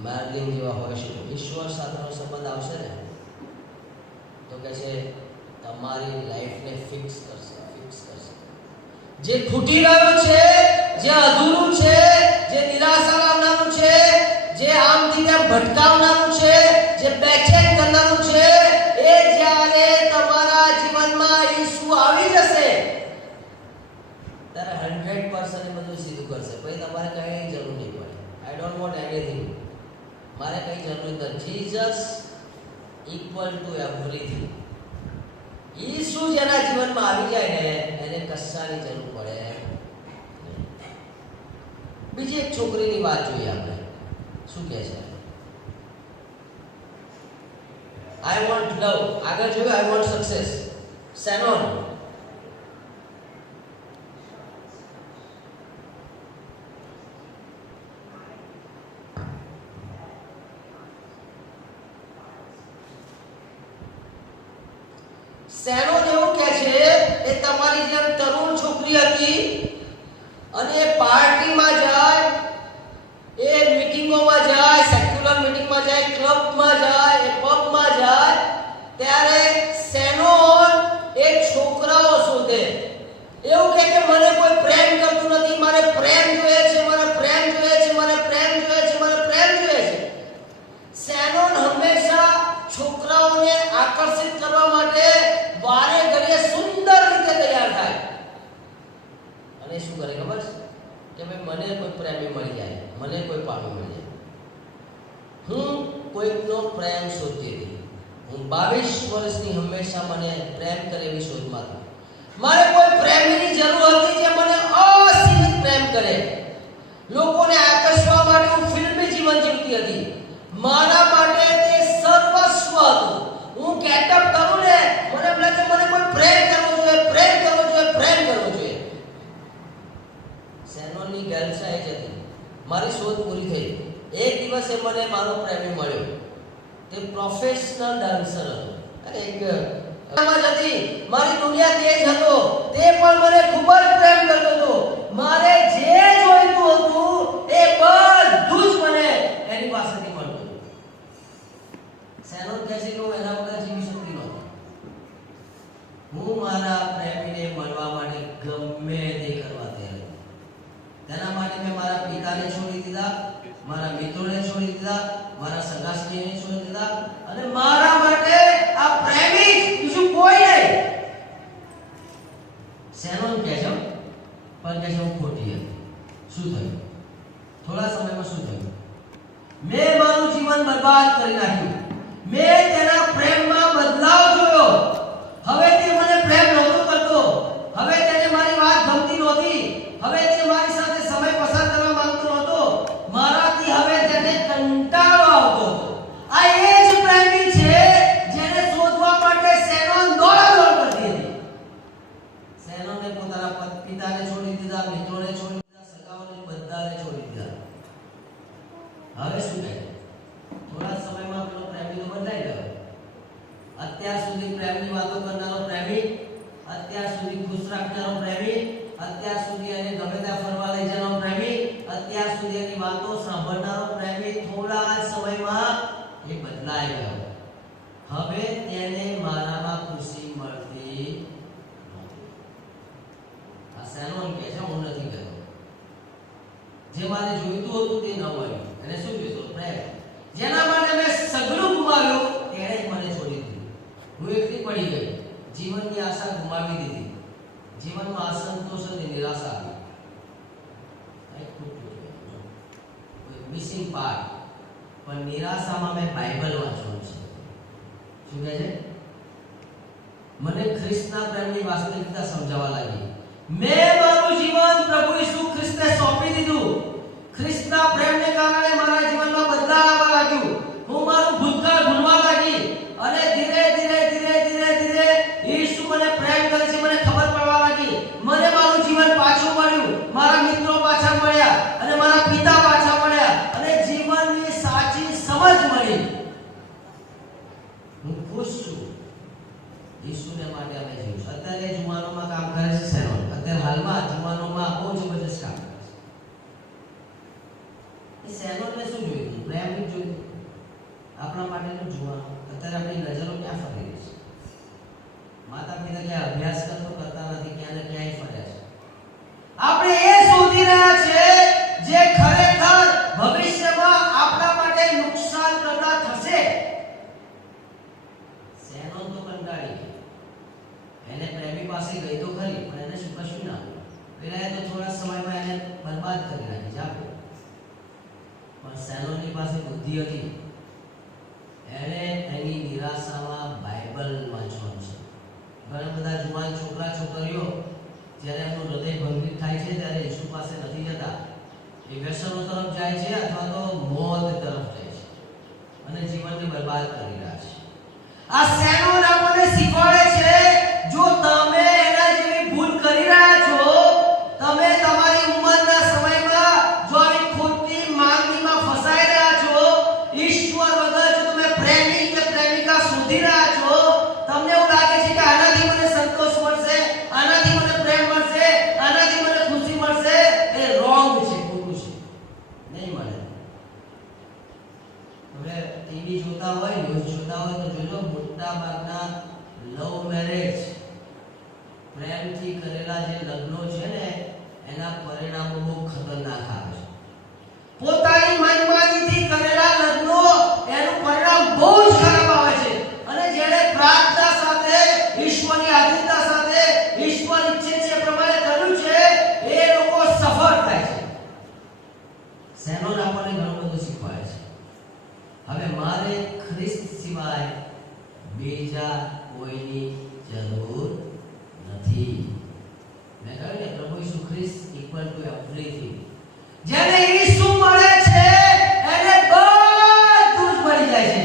મેરીલિન જેવા હોય છે. ઈશ્વર સાથેનો સંબંધ આવશે ને તો કે છે તમારી લાઈફને ફિક્સ કરશે. જે ખૂટી રહ્યું છે, જે અધૂરું છે, જે નિરાશા લાવનારું છે, જે આમથી તેમ ભટકાવનારું છે, જે બેચેન કરનારું છે, એ જ્યારે તમારા જીવનમાં ઈસુ આવી જશે ત્યારે 100% એ બધું સીધું કરશે. પછી તમારે કઈ જરૂર નહીં પડે. I don't want anything. મારે કઈ જરૂર નથી. Jesus equal to everything. ઈસુ જેના જીવનમાં આવી જાય ને એને કશાની જરૂર પડે. બીજી એક છોકરીની વાત જોઈએ આપણે. શું કહે છે? આઈ વોન્ટ લવ. આગળ જોયું આઈ વોન્ટ સક્સેસ. સેનોન. સેનોન એવું કહે છે એ તમારી જેમ તરુણ છોકરી હતી અને એ પાર્ટીમાં જાય, એ મીટિંગોમાં જાય, સેક્યુલર મીટિંગમાં જાય, ક્લબમાં જાય, એ પબમાં જાય, ત્યારે સેનોન એ છોકરાઓ શોધે. એવું કહે કે મને કોઈ પ્રેમ કરતું નથી, મારે પ્રેમ જોઈએ છે, મને પ્રેમ જોઈએ છે, મને પ્રેમ જોઈએ છે, મને પ્રેમ જોઈએ છે. સેનોન હંમેશા છોકરાઓને આકર્ષિત કરવા માટે વારે ઘડીએ સુંદર રીતે તૈયાર થાય અને શું કરે ખબર છે કે ભાઈ મને કોઈ પ્રેમી મળી જાય, મને કોઈ પામી મળી જાય. હું કોઈકનો પ્રેમ શોધતી હતી. હું 22 વર્ષની હંમેશા મને પ્રેમ કરે એવી શોધમાં હતી. મારે કોઈ પ્રેમીની જરૂર હતી જે મને અસીમિત પ્રેમ કરે. લોકોને આકર્ષવા માટે હું ફિલ્મી જીવન જીવતી હતી. મારા માટે તે સર્વસ્વ હતું. હું ગેટઅપ કરું ને મને એમ લાગે મને કોઈ પ્રેમ કરવો જોઈએ, પ્રેમ કરવો જોઈએ, પ્રેમ કરવો જોઈએ. સેનોનની ગેલસા એ જ હતી. મારી શોધ પૂરી થઈ. એક દિવસે મને મારો પ્રેમી મળ્યો. તે પ્રોફેશનલ ડાન્સર હતો. અને એક હતી મારી દુનિયા તે જ હતો. તે પણ મને ખૂબ જ પ્રેમ કરતો હતો. મારે જે જોઈતું હતું એ બધું જ મને એની પાસેથી મળતું હતું. સેનોન કહે છે કે હું એના વગર જીવી શકતી નહોતી. હું મારા પ્રેમીને મળવા માટે ગમે તે કરવા તૈયાર હતી. તેના માટે મેં મારા પિતાને છોડી દીધા, મારા મિત્રોને છોડી દીધા, મારા સગાસણીને છોડી દીધા અને મારા માટે આ પ્રેમી બીજું કોઈ નહીં. સેનોન કહે છે પણ કહે છે હું ખોટી હતી. શું થયું? થોડા સમયમાં શું થયું? મેં મારું જીવન બરબાદ કરી નાખ્યું. મેં તેના પ્રેમમાં બદલાવ જોયો. હવે તે મને પ્રેમ નહોતો કરતો. હવે તેને મારી વાત ગમતી નહોતી. હવે તે મારી સાથે સમય પસાર કરવા માંગતો નહોતો. મારાથી હવે તેને કંટાળો આવતો હતો. આ એ જ પ્રેમી છે જેને શોધવા માટે સેનોન દોડાદોડ કરતી હતી. સેનોને પોતાના પિતાને છોડી દીધા, મિત્રોને છોડી દીધા, સગાઓને બધાને છોડી દીધા. હવે શું થાય? થોડા સમયમાં પેલો પ્રેમી તો બદલાઈ ગયો. અત્યાર સુધી પ્રેમની વાતો કરનારો પ્રેમી, અત્યાર સુધી ખુશ રાખનારો પ્રેમી, અત્યાર સુધી એને ગમે ત્યાં ફરવા લઈ જનારો પ્રેમી, અત્યાર સુધી એની વાતો સાંભળનારો પ્રેમી થોડા જ સમયમાં એ બદલાઈ ગયો. હવે તેને મારામાં ખુશી મળતી નથી. આ સેનોન કહે છે હું નથી ગયો. જે મારે જોઈતું હતું તે ન મળ્યું. એને શું જોઈતું? પ્રેમ. જેના માટે મેં સગળું ગુમાવ્યું તેણે જ મને છોડી દીધું. હું એકલી પડી ગઈ. જીવનની આશા ગુમાવી દીધી. જીવનમાં અસંતોષ અને નિરાશા આવી. Missing part. પણ નિરાશામાં મેં બાઇબલ વાંચવાનું છે. શું કહે છે? મને ખ્રિસ્તના પ્રેમની વાસ્તવિકતા સમજાવવા લાગી. મેં મારું મારું જીવન પ્રભુ ઈસુ ખ્રિસ્તે સોંપી દીધું. ખ્રિસ્તના પ્રેમને કારણે મારા જીવનમાં બદલાવ આવવા લાગ્યું. હું મારું ભૂતકાળ ભૂલવા લાગી અને ધીરે ધીરે ઈસુ મને પ્રેમ કરે છે મને ખબર પડવા લાગી. મને મારું જીવન પાછું મળ્યું, મારા મિત્રો પાછા મળ્યા અને મારા પિતા પાછા મળ્યા અને જીવનની સાચી સમજ મળી. હું ખુશ છું. ઈસુને માટે અમે જીવીશું. અત્યારે જુવાનોમાં કામ કરે છે સેનોન. અત્યારે હાલમાં જુવાનોમાં બહુ જબરજસ્ત કામ કરે છે. એ સેનોનને શું જોયું? પ્રેમ જ જોયું. આપણા માટેનું જુવાનો અત્યારે આપણી નજરો ક્યાં ફરી રહી છે? માતા પિતા ક્યાં અભ્યાસ કરતા નથી, ક્યાં ને ક્યાંય ફર્યા છે. આપણે એ શોધી રહ્યા છે જે ખરેખર ભવિષ્યમાં આપણા માટે નુકસાન કરતા થશે. સેનોન તો કંટાળી ગઈ. એને પ્રેમી પાસે ગઈ તો ખરી પણ એને શું કશું ના પેલા તો થોડા સમયમાં એને બરબાદ કરી નાખી જાપે. પણ સેનોનની પાસે બુદ્ધિ હતી. એણે એની નિરાશામાં બાઇબલ વાંચવાનું છે. ઘણા બધા જુવાન છોકરા છોકરીઓ જ્યારે એમનું હૃદય ભંગિત થાય છે ત્યારે ઈસુ પાસે નથી જતા. એ વ્યસનો તરફ જાય છે અથવા તો મોત તરફ જાય છે અને જીવનને બરબાદ કરી રહ્યા છે. આ સેનોન આપણને શીખવાડે છે જો તમે એના જેવી ભૂલ કરી રહ્યા છો, તમે તમારી ઉંમરના સમયમાં જો આવી ખોટી માંગણીમાં ફસાઈ રહ્યા છો, ઈશ્વર વગર જો તમે પ્રેમી કે પ્રેમિકા શોધી રહ્યા છો, તમને એવું લાગે છે કે આનાથી મને સંતોષ મળશે, આનાથી મને પ્રેમ મળશે, આનાથી મને ખુશી મળશે, એ રોંગ છે, ખોટું છે, નહીં મળે. હવે ટીવી જોતા હોય, ન્યૂઝ જોતા હોય તો જોજો મોટા ભાગના લવ મેરેજ પ્રેમથી કરેલા જે લગ્નો છે ને એના પરિણામો બહુ ખતરનાક આવે છે. પોતાની મનમાનીથી કરેલા લગ્નો એનું પરિણામ બહુ જ ખરાબ આવે છે અને જેણે પ્રાર્થના સાથે ઈશ્વરની આધીનતા સાથે ઈશ્વર ઈચ્છે છે પ્રમાણે કર્યું છે એ લોકો સફળ થાય છે. સેનોન આપણને ઘણું બધું શીખવાડે છે. હવે મારે ખ્રિસ્ત સિવાય બીજા કોઈની જરૂર નથી. મેં કહ્યું ને પ્રભુ ઈસુ ખ્રિસ્ત ઇક્વલ ટુ એવરીથિંગ. જેને ઈસુ મળે છે એને બધું જ મળી જાય છે.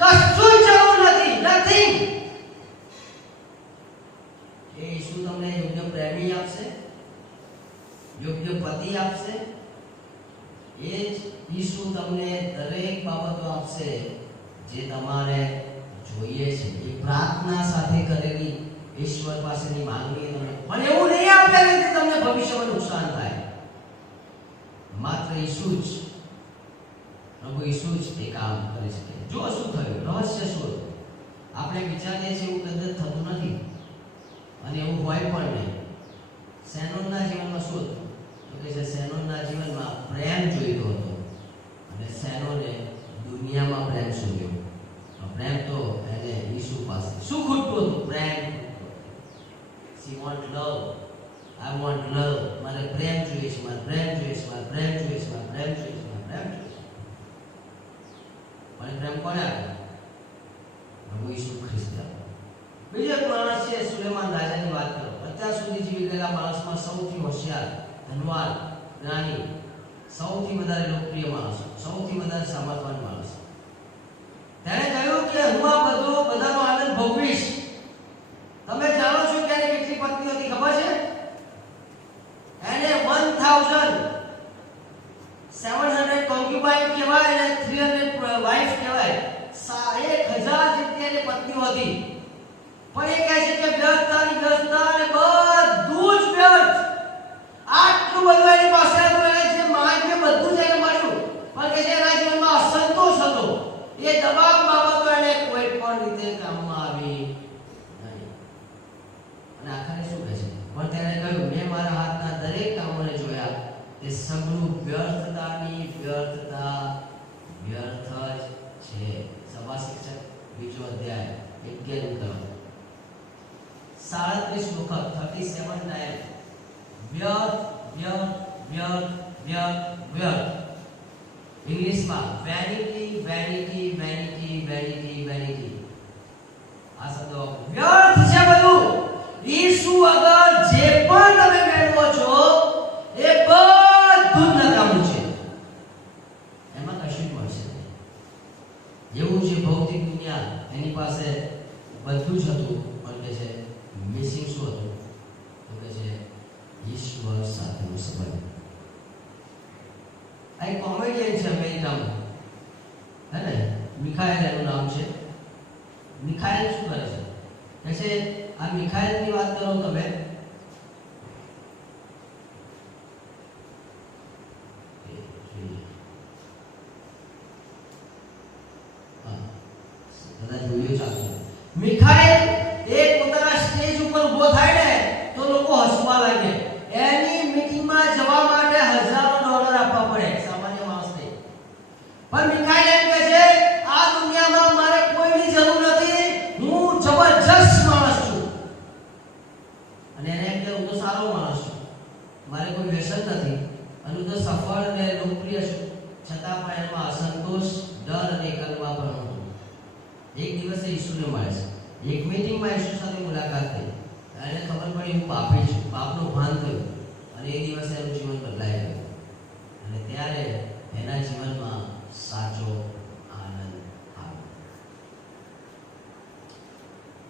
કશું જરૂર નથી, નથિંગ. એ ઈસુ તમને યોગ્ય પ્રેમી આપશે, યોગ્ય પતિ આપશે. એ જ ઈસુ તમને દરેક બાબતો આપશે જે તમારે જોઈએ છે. એ પ્રાર્થના સાથે કરેલી ઈશ્વર પાસેની માંગણી તમને, પણ એવું નહીં આપે કે તમને ભવિષ્યમાં નુકસાન થાય. માત્ર ઈસુ જ, પ્રભુ ઈસુ જ એ કામ કરી શકે. જો શું થયું, રહસ્ય શું? આપણે વિચારીએ છીએ એવું કદાચ થતું નથી અને એવું હોય પણ નહીં. સેનોનના જીવનમાં શું હતું? તો કે છે સેનોનના જીવનમાં પ્રેમ જોઈતો હતો અને સેનોને દુનિયામાં પ્રેમ શોધ્યો. પ્રેમ તો એને ઈસુ પાસે. શું ખૂટતું હતું? પ્રેમ. She want love. I want love. મારે પ્રેમ જોઈએ છે, મારે પ્રેમ જોઈએ છે, મારે પ્રેમ જોઈએ છે, મારે પ્રેમ જોઈએ છે, મારે પ્રેમ જોઈએ છે. પણ પ્રેમ કોને આપ્યો? પ્રભુ ઈસુ ખ્રિસ્તે આપ્યો. બીજો એક માણસ છે સુલેમાન રાજાની વાત કરો. અત્યાર સુધી જીવી ગયેલા માણસમાં સૌથી હોશિયાર, ધનવાન, જ્ઞાની, સૌથી વધારે લોકપ્રિય માણસ, સૌથી વધારે સામર્થવાન માણસ. તેણે કહ્યું કે હું આ બધાનો આનંદ ભોગવીશ. તમે જાણો છો કે એને કેટલી પત્નીઓ હતી ખબર છે? એને 1700 કોન્ક્યુબાઇન કહેવાય અને 300 વાઇફ કહેવાય. 1000 જેટલી એને પત્નીઓ હતી. પણ એ કહે છે કે વ્યર્થતા અને બધું જ વ્યર્થ. આટલું બધું એની પાસે હતું, એને જે માંગ્યું બધું જ એને મળ્યું, પણ કે એના જીવનમાં અસંતોષ હતો. એ તમામ બાબતો એને કોઈ પણ રીતે કામમાં આવી નહીં. અને આખરે શું કહે છે? પણ તેણે કહ્યું મેં મારા હાથના દરેક કામોને જોયા, તે સગળું વ્યર્થતાની વ્યર્થતા વ્યર્થ જ છે. સભા શિક્ષક બીજો અધ્યાય 11 કલમ 37 વખત 37 ટાઈમ વ્યર્થ વ્યર્થ વ્યર્થ વ્યર્થ વ્યર્થ. ઇંગ્લિશમાં vanity vanity vanity vanity vanity. આ શબ્દો વ્યર્થ છે બધું. ઈસુ વગર જે પણ તમે મેળવો છો એ બધું જ નકામું છે, એમાં કશું જ મળશે નહીં. જેવું છે ભૌતિક દુનિયા, એની પાસે બધું જ હતું, પણ કે છે મિસિંગ શું હતું? તો કે છે ઈશ્વર સાથેનો સંબંધ. આ એક કોમેડિયન છે અમેરિકામાં, હે ને, મિખાએલ એનું નામ છે. મિખાએલ શું કરે છે? કે છે આ મિખાએલની વાત કરો તમે, મિખાએલ એક પોતાના સ્ટેજ ઉપર ઊભો થાય ને તો લોકો હસવા લાગે. એની મીટિંગમાં જવા માટે $1000 આપવા પડે સામાન્ય માણસને. પણ મિખાએલ એમ કહે છે આ દુનિયામાં મારે કોઈની જરૂર નથી, હું જબરજસ્ત માણસ છું. અને એને એમ કે હું તો સારો માણસ છું, મારે કોઈ વ્યસન નથી, અને હું તો સફળ અને લોકપ્રિય છું. છતાં પણ એમાં અસંતોષ, ડર અને એકલતા પણ હતો. એક દિવસે ઈસુને મળે છે. એક મીટિંગમાં ઈસુ સાથે મુલાકાત થઈ. એને ખબર પડી હું પાપી છું, પાપનું ભાન થયું, અને એ દિવસે એનું જીવન બદલાઈ ગયું. અને ત્યારે એના જીવનમાં સાચો આનંદ આવ્યો.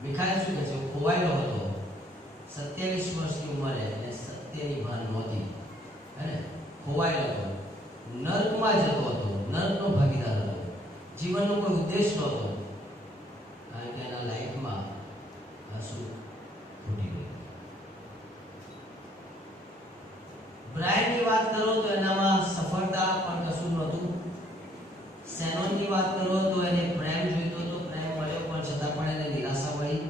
મિખાએલ શું કહે છે? હું ખોવાયેલો હતો, 27 વર્ષની ઉંમરે, અને સત્યની ભાન નહોતી, હે ને, ખોવાયેલો હતો, નર્કમાં જતો હતો, નર્કનો ભાગીદાર હતો, જીવનનો કોઈ ઉદ્દેશ નહોતો, કારણ કે એના લાઈફમાં શું ખૂટી ગયું. બ્રાયનની વાત કરો તો એનામાં સફળતા પણ કશું નહોતું. સેનોનની વાત કરો તો એને પ્રેમ જોઈતો હતો, પ્રેમ મળ્યો, પણ છતાં પણ એને નિરાશા મળી.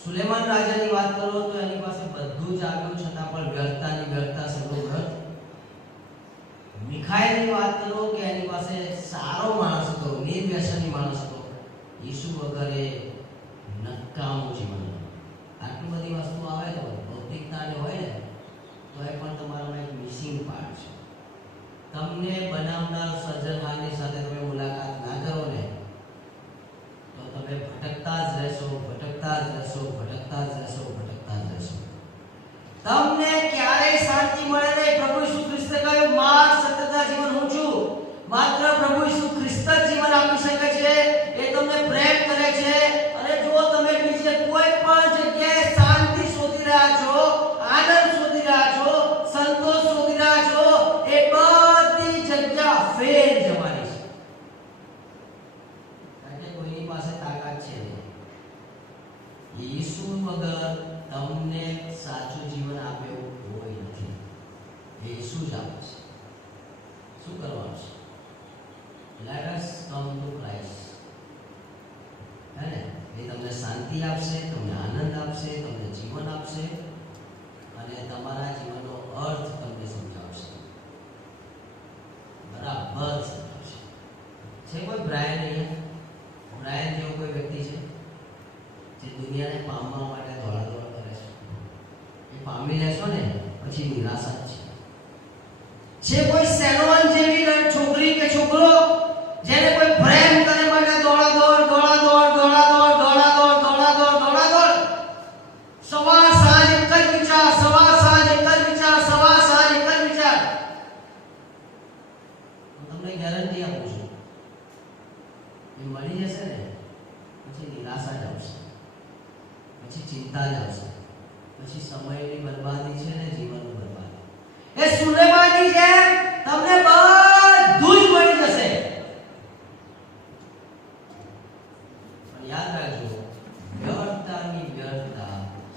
સુલેમાન રાજાની વાત કરો તો એની પાસે બધું જ આવ્યું, છતાં પણ વ્યર્થતાની વ્યર્થતા, સગળો વ્યર્થ. મિખાએલની વાત કરો કે એની પાસે સારો માણસ હતો, નિર્વ્યસની માણસ હતો, ઈસુ વગર એ નકામું જીવન. આટલી બધી વસ્તુ આવે તો ભૌતિકતાને હોય ને તો એ પણ તમારામાં એક મિસિંગ પાર્ટ છે. તમને બનાવનાર સર્જનહારની સાથે તમે મુલાકાત ના કરો ને તો તમે ભટકતા જ રહેશો, ભટકતા જ રહેશો, ભટકતા જ રહેશો, ભટકતા જ રહેશો. તમને ક્યારેય શાંતિ મળે નહીં. પ્રભુ ઈસુ ખ્રિસ્તે કહ્યું, માર્ગ, સત્યતા, જીવન હું છું. માત્ર પ્રભુ ઈસુ ખ્રિસ્ત જ જીવન આપી શકે છે. એ તમને પ્રેમ કરે છે. અને જો તમે બીજે કોઈ પણ જગ્યાએ શાંતિ શોધી રહ્યા છો, આનંદ શોધી રહ્યા છો, સંતોષ શોધી રહ્યા છો, એ બધી જગ્યા ફેર જવાની છે. કારણ કે કોઈની પાસે તાકાત છે નહીં. ઈસુ વગર તમને સાચું જીવન આપે એવું કોઈ નથી. ઈસુ જ આપે છે. શું કરવાનું છે? Let us come to Christ. હે ને, એ તમને શાંતિ આપશે, તમને આનંદ આપશે, તમને જીવન આપશે, અને તમારા જીવનનો અર્થ તમને સમજાવશે, બરાબર સમજાવશે. છે કોઈ બ્રાયન અહીંયા? બ્રાયન જેવો કોઈ વ્યક્તિ છે જે દુનિયાને પામવા માટે દોડાદોડ કરે છે? એ પામી લેશો ને પછી નિરાશા જ છે. કોઈ સેનોન જેવી છોકરી કે છોકરો જેને કોઈ પ્રેમ કરે માટે દોડાદોડ, દોડાદોડ, દોડાદોડ, દોડાદોડ, દોડાદોડ, દોડાદોડ, સવાર સાંજ એક જ વિચાર, સવાર સાંજ એક જ વિચાર, સવાર સાંજ એક જ વિચાર. હું તમને ગેરંટી આપું છું, એ મળી જશે ને પછી નિરાશા જ આવશે, પછી ચિંતા જ આવશે, પછી સમયની બરબાદી છે ને જીવનની બરબાદી. એ સુલેમાનની જેમ તમને બધું જ મળી જશે, પણ યાદ રાખજો, વ્યર્થતાની વ્યર્થતા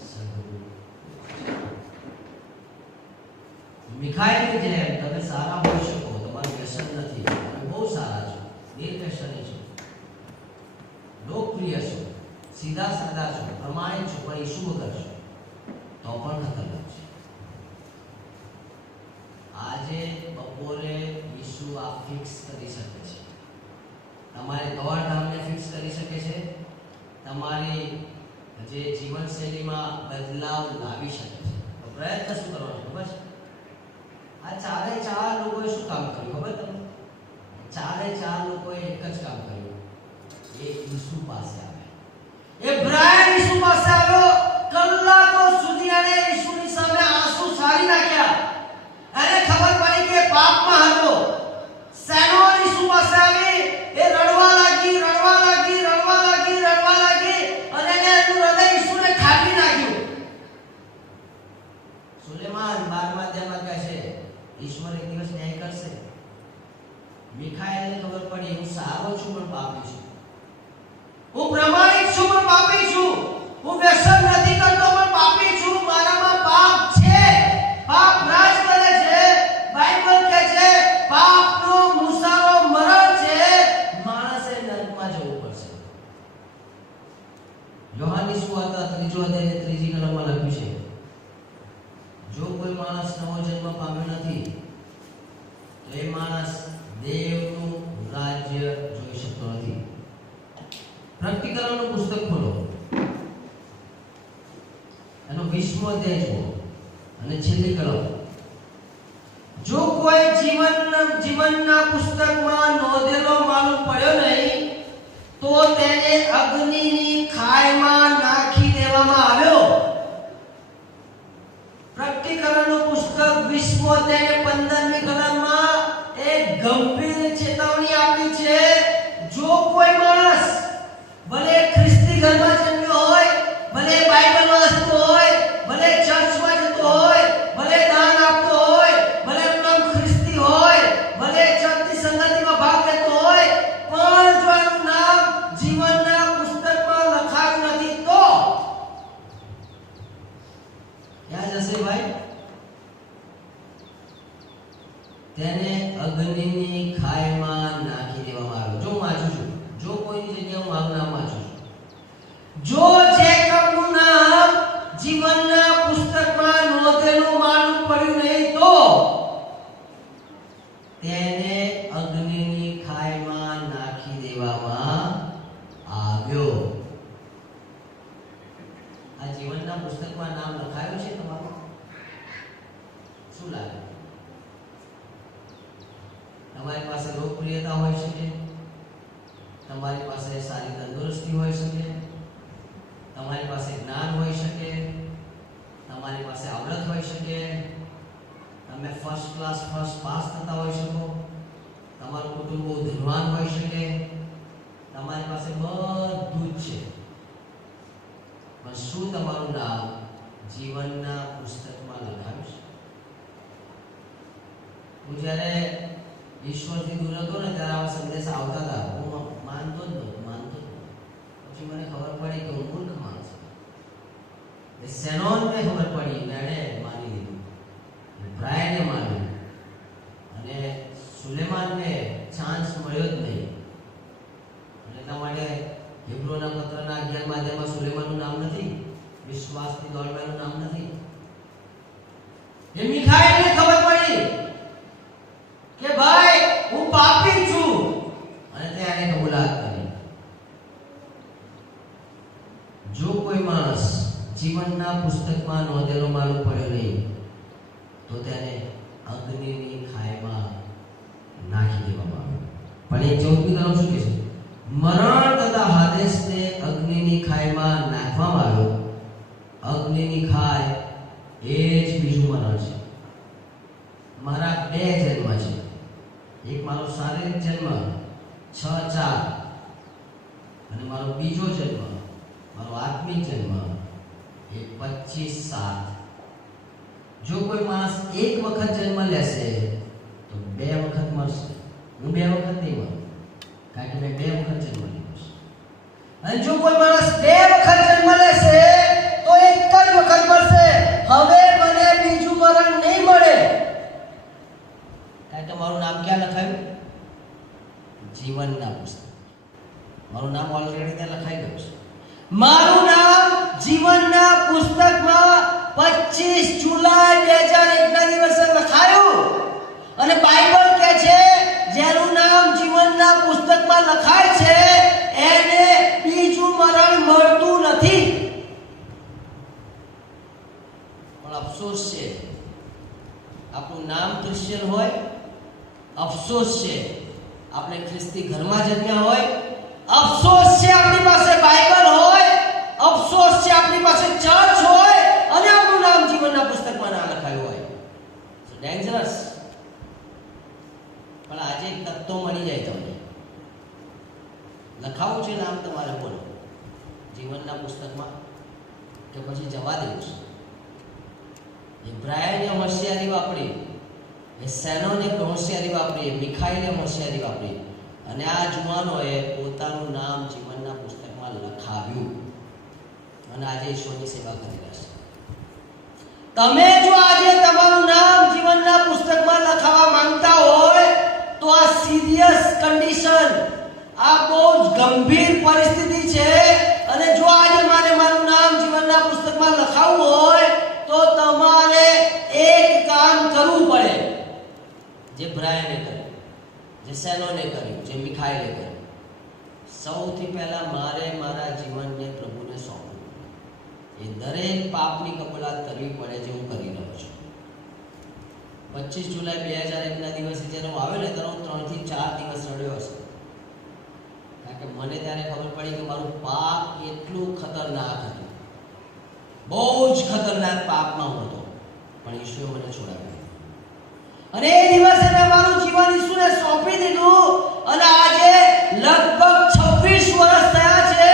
સઘળું. મિખાએલની જેમ તમે સારા હોઈ શકો, તમારું વ્યસન નથી, તમે બહુ સારા છો, નિર્વ્યસની છો, લોકપ્રિય છો, સીધા સાદા છો, પ્રમાણિક છો, પણ ઈસુ વગર છો તો પણ ખતરનાક છે. આજે બપોરે ઈસુ આ ફિક્સ કરી શકે છે. તમારી દોડધામને ફિક્સ કરી શકે છે. તમારી જે જીવનશૈલીમાં બદલાવ લાવી શકે છે. તો પ્રયત્ન શું કરવાનો ખબર છે? આ ચાર લોકોએ શું કામ કર્યું ખબર તમને? ચાર લોકોએ એક જ કામ કર્યું. એ ઈસુ પાસે આવ્યા. એ બ્રાયન ઈસુ પાસે આવ્યો. કલાકો સુધી આને સારી નાખ્યા. એને ખબર પડી કે પાપમાં હતો. સેનોની ઈસુ પાસે આવી, એ રડવા લાગી અને એને એનું હૃદય ઈસુને ઠાકી નાખ્યું. સુલેમાન 12મા અધ્યાયમાં કહે છે ઈશ્વર એક દિવસ ન્યાય કરશે. મિખાએલને ખબર પડી હું સારો છું પણ પાપી છું. હું પ્રમાણિક છું પણ પાપી છું. હું વ્યસન નથી કરતો પણ પાપી છું. મારામાં પાપ છે. પાપ રાજ કરે છે. બાઇબલ કહે છે પાપનો મુસાવો મરણ છે. માણસે નરકમાં જવું પડશે. યોહાનની સુવાર્તા 3 અધ્યાય 3 કલમમાં લખ્યું છે જો કોઈ માણસ નવો જન્મ પામ્યો નથી તો એ માણસ દેવનું રાજ્ય જોઈ શકતો નથી. પ્રકટીકરણનું પુસ્તક ખોલો, એનો 20મો અધ્યાય જુઓ અને છેલ્લી કલમ. જો કોઈ જીવનના પુસ્તકમાં નોંધેલો માલુમ પડ્યો નહીં તો તેને અગ્નિની ખાઈમાં નાખી દેવામાં આવ્યો. પ્રકટીકરણનું પુસ્તક 20મો અધ્યાય 15મી કલમમાં એક ગંભીર ચેતવણી આપી છે. જો કોઈ માણસ ભલે ખ્રિસ્તી ઘરમાં જન્મ્યો હોય, ભલે બાઇબલ વાંચતો હોય, ભલે ચર્ચમાં જતો હોય, ભલે દાન આપતો હોય, ભલે એનું નામ ખ્રિસ્તી હોય, ભલે ચર્ચની સંગતિમાં ભાગ લેતો હોય, પણ જો એનું નામ જીવનના પુસ્તકમાં લખાયું નથી તો ક્યાં જશે ભાઈ? તેને અગ્નિની ખાઈમાં નાખી દેવામાં આવે. જો વાંચું છું, જો કોઈની જગ્યાએ હું મારું નામ વાંચું છું. જો જેકબનું નામ જીવનના પુસ્તકમાં નોંધેલું માલુમ પડ્યું નહીં તો તેને અગ્નિની ખાઈમાં નાખી દેવામાં આવ્યો. આ જીવનના પુસ્તકમાં નામ લખાયું છે તમારું? શું લાગે? તમારી પાસે લોકપ્રિયતા હોઈ શકે, તમારી પાસે સારી તંદુરસ્તી હોઈ શકે, તમારી પાસે જ્ઞાન હોઈ શકે, તમારી પાસે આવડત હોઈ શકે, તમે ફર્સ્ટ ક્લાસ ફર્સ્ટ પાસ થતા હોઈ શકો, તમારું કુટુંબ બહુ ધનવાન હોઈ શકે, તમારી પાસે બધું જ છે, પણ શું તમારું નામ જીવનના પુસ્તકમાં લખાયું છે? હું જ્યારે ઈશ્વરથી દૂર હતો ને ત્યારે આવા સંદેશા આવતા હતા. હું માનતો જ નહોતો. પછી મને ખબર પડી કે હું મૂર્ખ માણસ છું. સેનોનને ખબર પડી, એણે માની લીધું, બ્રાયને માન્યું અને સુલેમાનને ચાન્સ મળ્યો જ નહીં. અને એટલા માટે હિબ્રુના પત્રના 11મા અધ્યાયમાં સુલેમાનનું નામ નથી, વિશ્વાસની દોડવાનું નામ નથી. એ મિખાએલને ખબર પડી કે ભાઈ હું પાપી છું અને તેને કબૂલાત કરી. જો કોઈ માણસ જીવનના પુસ્તકમાં નોંધેલો માલુમ પડ્યો નહીં તો તેને અગ્નિની ખાઈમાં નાખી દેવામાં આવે. પણ એ 14મી કલમ શું કહે છે? મરણ તથા હાદેસને અગ્નિની ખાઈમાં નાખવામાં આવ્યો. અગ્નિની ખાઈ એ જ બીજું મરણ છે. મારા 2 જન્મ છે. એક મારો શારીરિક જન્મ 6-4 અને મારો બીજો જન્મ, મારો આત્મિક જન્મ એ 25-7. જો કોઈ માણસ એક વખત જન્મ લેશે તો 2 વખત મરશે. હું 2 વખત નહીં મરું, કારણ કે મેં 2 વખત જન્મ લીધો છે. અને જો કોઈ માણસ 2 વખત જન્મ લેશે તો એક જ વખત મરશે. હવે મને બીજું મરણ નહીં મળે. કારણ કે મારું નામ ક્યાં લખાયું? જીવનના પુસ્તક. મારું નામ ઓલરેડી ત્યાં લખાઈ ગયું છે. મારું નામ જીવનના પુસ્તકમાં 25 જુલાઈ 2001ના દિવસે લખાયું. અને બાઇબલ કહે છે જેનું નામ જીવનના પુસ્તકમાં લખાય છે એને બીજું મરણ મળતું નથી. પણ અફસોસ છે, આપણું નામ ક્રિશ્ચિયન હોય, અફસોસ છે આપણે ખ્રિસ્તી ઘરમાં જન્મ્યા હોય, અફસોસ છે આપણી પાસે બાઇબલ હોય, અફસોસ છે આપણી પાસે ચર્ચ હોય અને આપણું નામ જીવનના પુસ્તકમાં ના લખાયું હોય. ડેન્જરસ. પણ આજે એક તક તો મળી જાય તમને. લખાવું છે નામ તમારે, બોલો, જીવનના પુસ્તકમાં કે પછી જવા દેવું છે? ઇબ્રાહિમે હોશિયારી વાપરી, એ સેનોને હોશિયારી વાપરી, મિખાઈલે હોશિયારી વાપરી, અને આ જુવાનોએ પોતાનું નામ જીવનના પુસ્તકમાં લખાવ્યું અને આજે ઈશ્વરની સેવા કરી રહ્યા છે. તમે જો આજે તમારું નામ જીવનના પુસ્તકમાં લખાવવા માંગતા હોય તો આ સિરિયસ કન્ડિશન, આ બહુ જ ગંભીર પરિસ્થિતિ છે. અને જો આજે મારું નામ જીવનના પુસ્તકમાં લખાવવું હોય તો તમારે એક કામ કરવું પડે, જે બ્રાયને કર્યું, જે સેનોને કર્યું, જે મિખાઈલે કર્યું. સૌથી પહેલા મારે મારા જીવનને પ્રભુને સોંપવું. એ દરેક પાપની કબૂલાત કરવી પડે જે હું કરી રહ્યો છું. 25 જુલાઈ 2001 ના દિવસે જ્યારે હું આવ્યો ને ત્યારે હું 3 થી 4 દિવસ રડ્યો હશે. કારણ કે મને ત્યારે ખબર પડી કે મારું પાપ એટલું ખતરનાક હતું, બહુ જ ખતરનાક પાપમાં હું હતો, પણ ઈશ્વરે મને છોડાવ્યો. અને એ દિવસે મેં મારું જીવન ઈશ્વરને સોંપી દીધું. અને આજે લગભગ 26 વર્ષ થયા છે.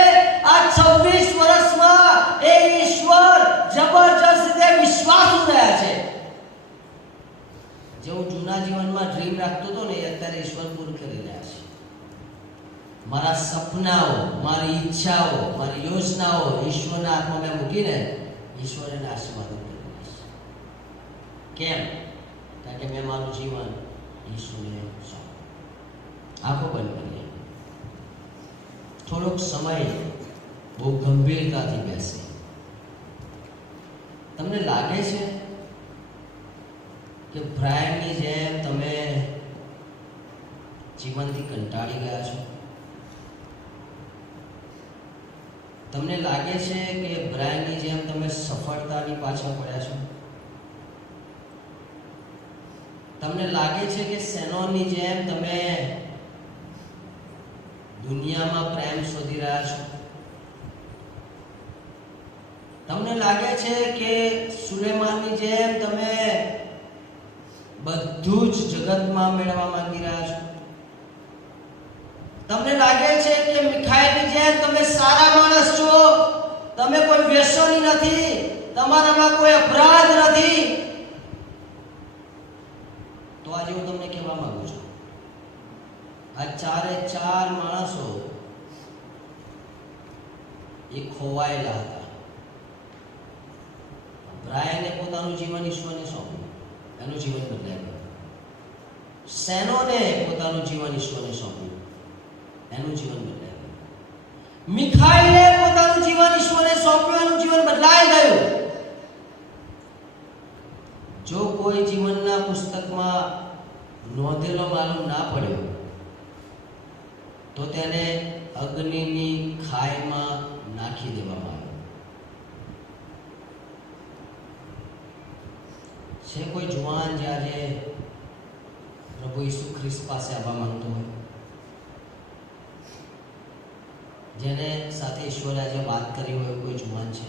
આ 26 વર્ષમાં એ ઈશ્વર જબરજસ્ત રીતે વિશ્વાસુ રહ્યા છે. જે હું જૂના જીવનમાં ડ્રીમ રાખતો હતો ને, એ અત્યારે ઈશ્વર પૂરું કરી રહ્યા છે. મારા સપનાઓ, મારી ઈચ્છાઓ, મારી યોજનાઓ ઈશ્વરના હાથમાં મેં મૂકીને ઈશ્વર એને આશીર્વાદ કરી રહ્યા છે. કેમ? કારણ કે મેં મારું જીવન ઈશ્વરને સોંપ્યું. આંખો બંધ કરીએ, થોડોક સમય બહુ ગંભીરતાથી બેસે. તમને લાગે છે કે બ્રાયનની જેમ તમે જીવનથી કંટાળી ગયા છો? તમને લાગે છે કે બ્રાયનની જેમ તમે સફળતાની પાછળ પડ્યા છો? તમને લાગે છે કે સેનોની જેમ તમે દુનિયામાં પ્રેમ શોધી રહ્યા છો? તમને લાગે છે કે સુલેમાનની જેમ તમે બધું જ જગતમાં મેળવવા માંગી રહ્યા છો? તમને લાગે છે કે મિખાઈલની જેમ તમે સારા માણસ છો, તમે કોઈ વ્યસની નથી, તમારામાં કોઈ અપરાધ નથી? તો આજે હું તમને કહેવા માંગુ છું, આ 4 માણસો એ ખોવાયેલા હતા. બ્રાયને પોતાનું જીવન ઈશ્વરને સોંપ્યું, એનું જીવન બદલાઈ ગયું. સેનોને પોતાનું જીવન ઈશ્વરને સોંપ્યું, એનું જીવન બદલાઈ ગયું. મિખાઈલે પોતાનું જીવન ઈશ્વરને સોંપ્યું, એનું જીવન બદલાઈ ગયું. જો કોઈ જીવનના પુસ્તકમાં નોંધેલો માલુમ ના પડ્યો તો તેને અગ્નિની ખાઈમાં નાખી દેવામાં આવ્યો. છે કોઈ જુવાન જે આજે પ્રભુ ઈસુ ખ્રિસ્ત પાસે આવવા માંગતો હોય, જેને સાથે ઈશ્વરે આજે વાત કરી હોય, કોઈ જુવાન છે?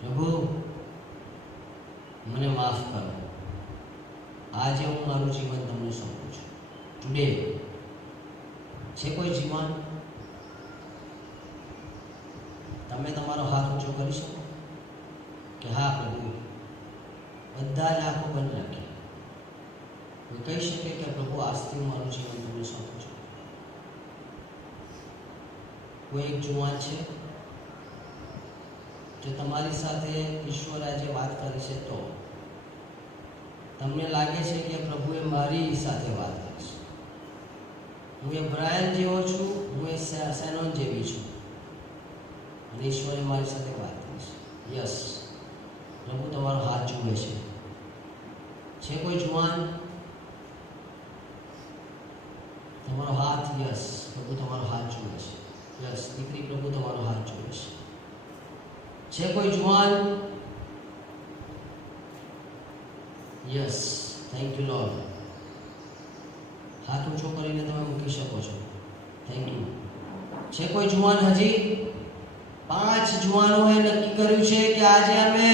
પ્રભુ મને માફ કરો, આજે હું મારું જીવન તમને સોંપું છું. ટુડે છે કોઈ જીવન? તમે તમારો હાથ ઊંચો કરી શકો કે હા પ્રભુ? બધા જ આંખો બંધ રાખી કોઈ કહી શકે કે પ્રભુ આજથી હું મારું જીવન તમને સોંપું છું? કોઈ એક જુવાન છે જો તમારી સાથે ઈશ્વર આજે વાત કરી છે, તો તમને લાગે છે કે પ્રભુએ મારી સાથે વાત કરી છે, હું એ બ્રાયન જેવો છું, હું એ સેનોન જેવી છું, અને ઈશ્વરે મારી સાથે વાત કરી છે? યસ, પ્રભુ તમારો હાથ જુએ છે. છે કોઈ જુવાન? તમારો હાથ? યસ, પ્રભુ તમારો હાથ જુએ છે. યસ દીકરી, પ્રભુ તમારો હાથ જુએ છે. છે કોઈ જુવાન? Yes, thank you lord. હાથ ઊંચો કરીને તમે મૂકી શકો છો. Thank you. છે કોઈ જુવાન? હજી 5 જુવાનોએ નક્કી કર્યું છે કે આજે અમે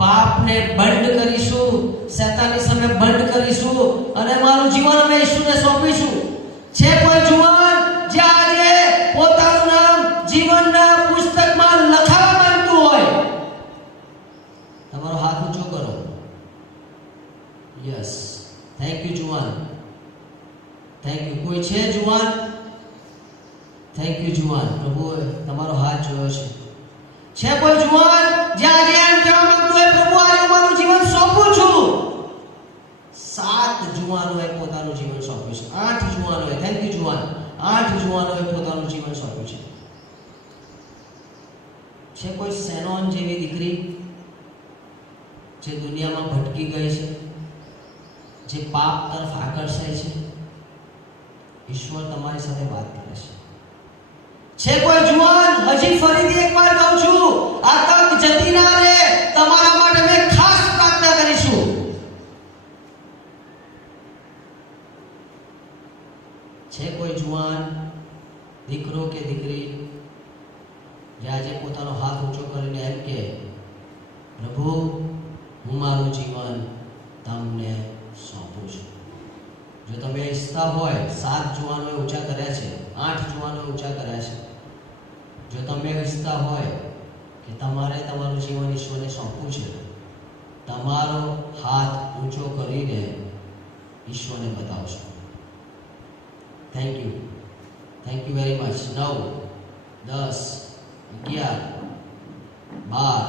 પાપને બંધ કરીશું, શૈતાનની સામે બંધ કરીશું અને મારું જીવન અમે ઈશ્વરને સોંપીશું. છે કોઈ જુવાન જે આજે પોતાનું નામ જીવનના પુસ્તકમાં લખાવવા માંગતું હોય? તમારો હાથ ઊંચો કરો. યસ, થેન્ક યુ જુવાન, થેન્ક યુ. કોઈ છે જુવાન? થેન્ક યુ જુવાન. પ્રભુએ તમારો હાથ જોયો છે. છે કોઈ જુવાન જે આજે એમ કહેવા માંગતું હોય, પ્રભુ આજે હું મારું જીવન સોંપું છું? 7 જુવાનોએ પોતાનું જીવન સોંપ્યું છે. 8 જુવાનોએ, થેન્ક યુ જુવાન, 8 જુવાનોએ પોતાનું જીવન સોંપ્યું છે. છે કોઈ સેનોન જેવી દીકરી જે દુનિયામાં ભટકી ગઈ છે, જે પાપ તરફ આકર્ષાય છે? ઈશ્વર તમારી સાથે વાત કરે છે. છે કોઈ જુવાન? હજી ફરીથી એકવાર કહું છું, આ તક જતી ના રહે, તમારા માટે મેં ખાસ પ્રાર્થના કરીશું. છે કોઈ જુવાન, દીકરો કે દીકરી જે આજે પોતાનો હાથ ઊંચો કરીને એમ કે, પ્રભુ હું મારું જીવન તમને સોંપું છું? જો તમે ઈચ્છતા હોય, 7 જુવાનોએ ઊંચા કર્યા છે, 8 જુવાનોએ ઊંચા કર્યા છે. જો તમે ઈચ્છતા હોય કે તમારે તમારું જીવન ઈશ્વરને સોંપવું છે, તમારો હાથ ઊંચો કરીને ઈશ્વરને બતાવશો. Thank you, thank you very much. 9, 10, 11, 12.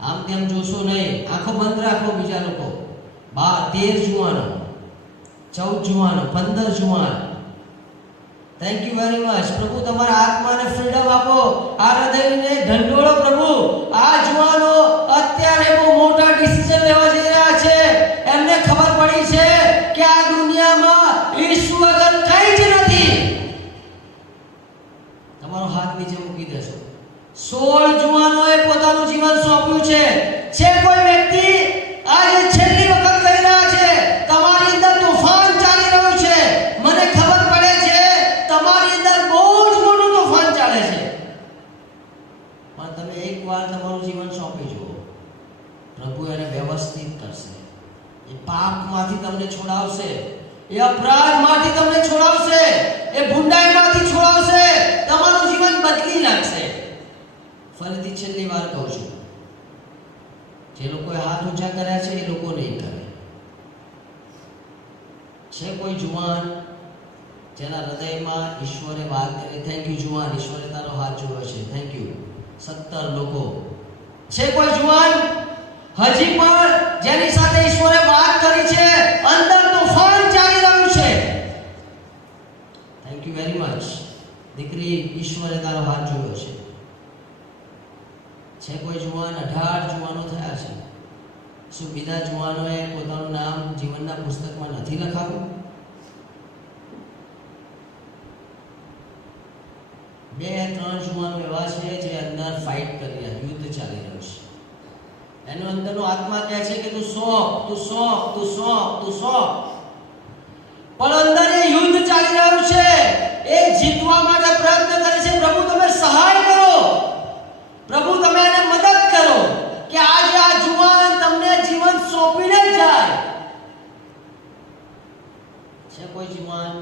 આમ તેમ જોશો નહીં, આંખો બંધ રાખો. બીજા લોકો 12, 13 જુવાનો, 14 જુવાનો, 15 જુવાન. Thank you very much. પ્રભુ તમારા આત્માને ફ્રીડમ આપો, આ હૃદયને ઢંઢોળો. પ્રભુ આ જુવાનો અત્યારે બહુ મોટા ડિસિઝન લેવા જઈ રહ્યા છે. એમને ખબર પડી છે કે આ દુનિયામાં ઈશ્વર વગર કંઈ જ નથી. તમારો હાથ નીચે મૂકી દેશો. 16 જુવાનોએ પોતાનું જીવન સોંપ્યું છે. છે કોઈ વ્યક્તિ આજે છેલ્લી વખત કહી રહ્યા છે, તમારી અંદર તોફાન ચાલી રહ્યું છે, મને ખબર પડે છે તમારી અંદર બહુ જ મોટું તોફાન ચાલે છે, પણ તમે એકવાર તમારું જીવન સોંપી જુઓ, પ્રભુ એને વ્યવસ્થિત કરશે. એ પાપમાંથી તમને છોડાવશે, એ અપરાધમાંથી તમને છોડાવશે, એ ભૂંડાઈમાંથી છોડાવશે, તમારું જીવન બદલી નાખશે. ફરીથી છેલ્લી વાર કહું છું, જે લોકોએ હાથ ઊંચા કર્યા છે એ લોકો નહીં કરે. છે કોઈ જુવાન જેના હૃદયમાં ઈશ્વરે વાત કરી? થેન્ક યુ જુવાન, ઈશ્વરે તારો હાથ જોયો છે. Thank you. 17 લોકો. છે કોઈ જુવાન હજી પણ જેની સાથે ઈશ્વરે વાત કરી છે, અંદર તોફાન ચાલી રહ્યું છે? Thank you very much. દીકરી, ઈશ્વરે તારો હાથ જોયો છે. છે કોઈ જુવાન? 18 જુવાનો થયા છે. શું બીજા જુવાનોએ પોતાનું નામ જીવનના પુસ્તકમાં નથી લખાવ્યું? 2-3 જુવાનો એવા છે જે અંદર ફાઇટ કરી રહ્યા, યુદ્ધ ચાલી રહ્યું છે. એનો અંદરનો આત્મા કહે છે કે તું સોંપ, તું સોંપ, તું સોંપ, તું સોંપ. પણ અંદર એ યુદ્ધ ચાલી રહ્યું છે. એ જીતવા માટે પ્રયત્ન કરે છે. પ્રભુ તમે સહાય કરો, પ્રભુ તમે એને મદદ કરો કે આજે આ જુવાન તમને જીવન સોંપીને જાય. છે કોઈ જુવાન?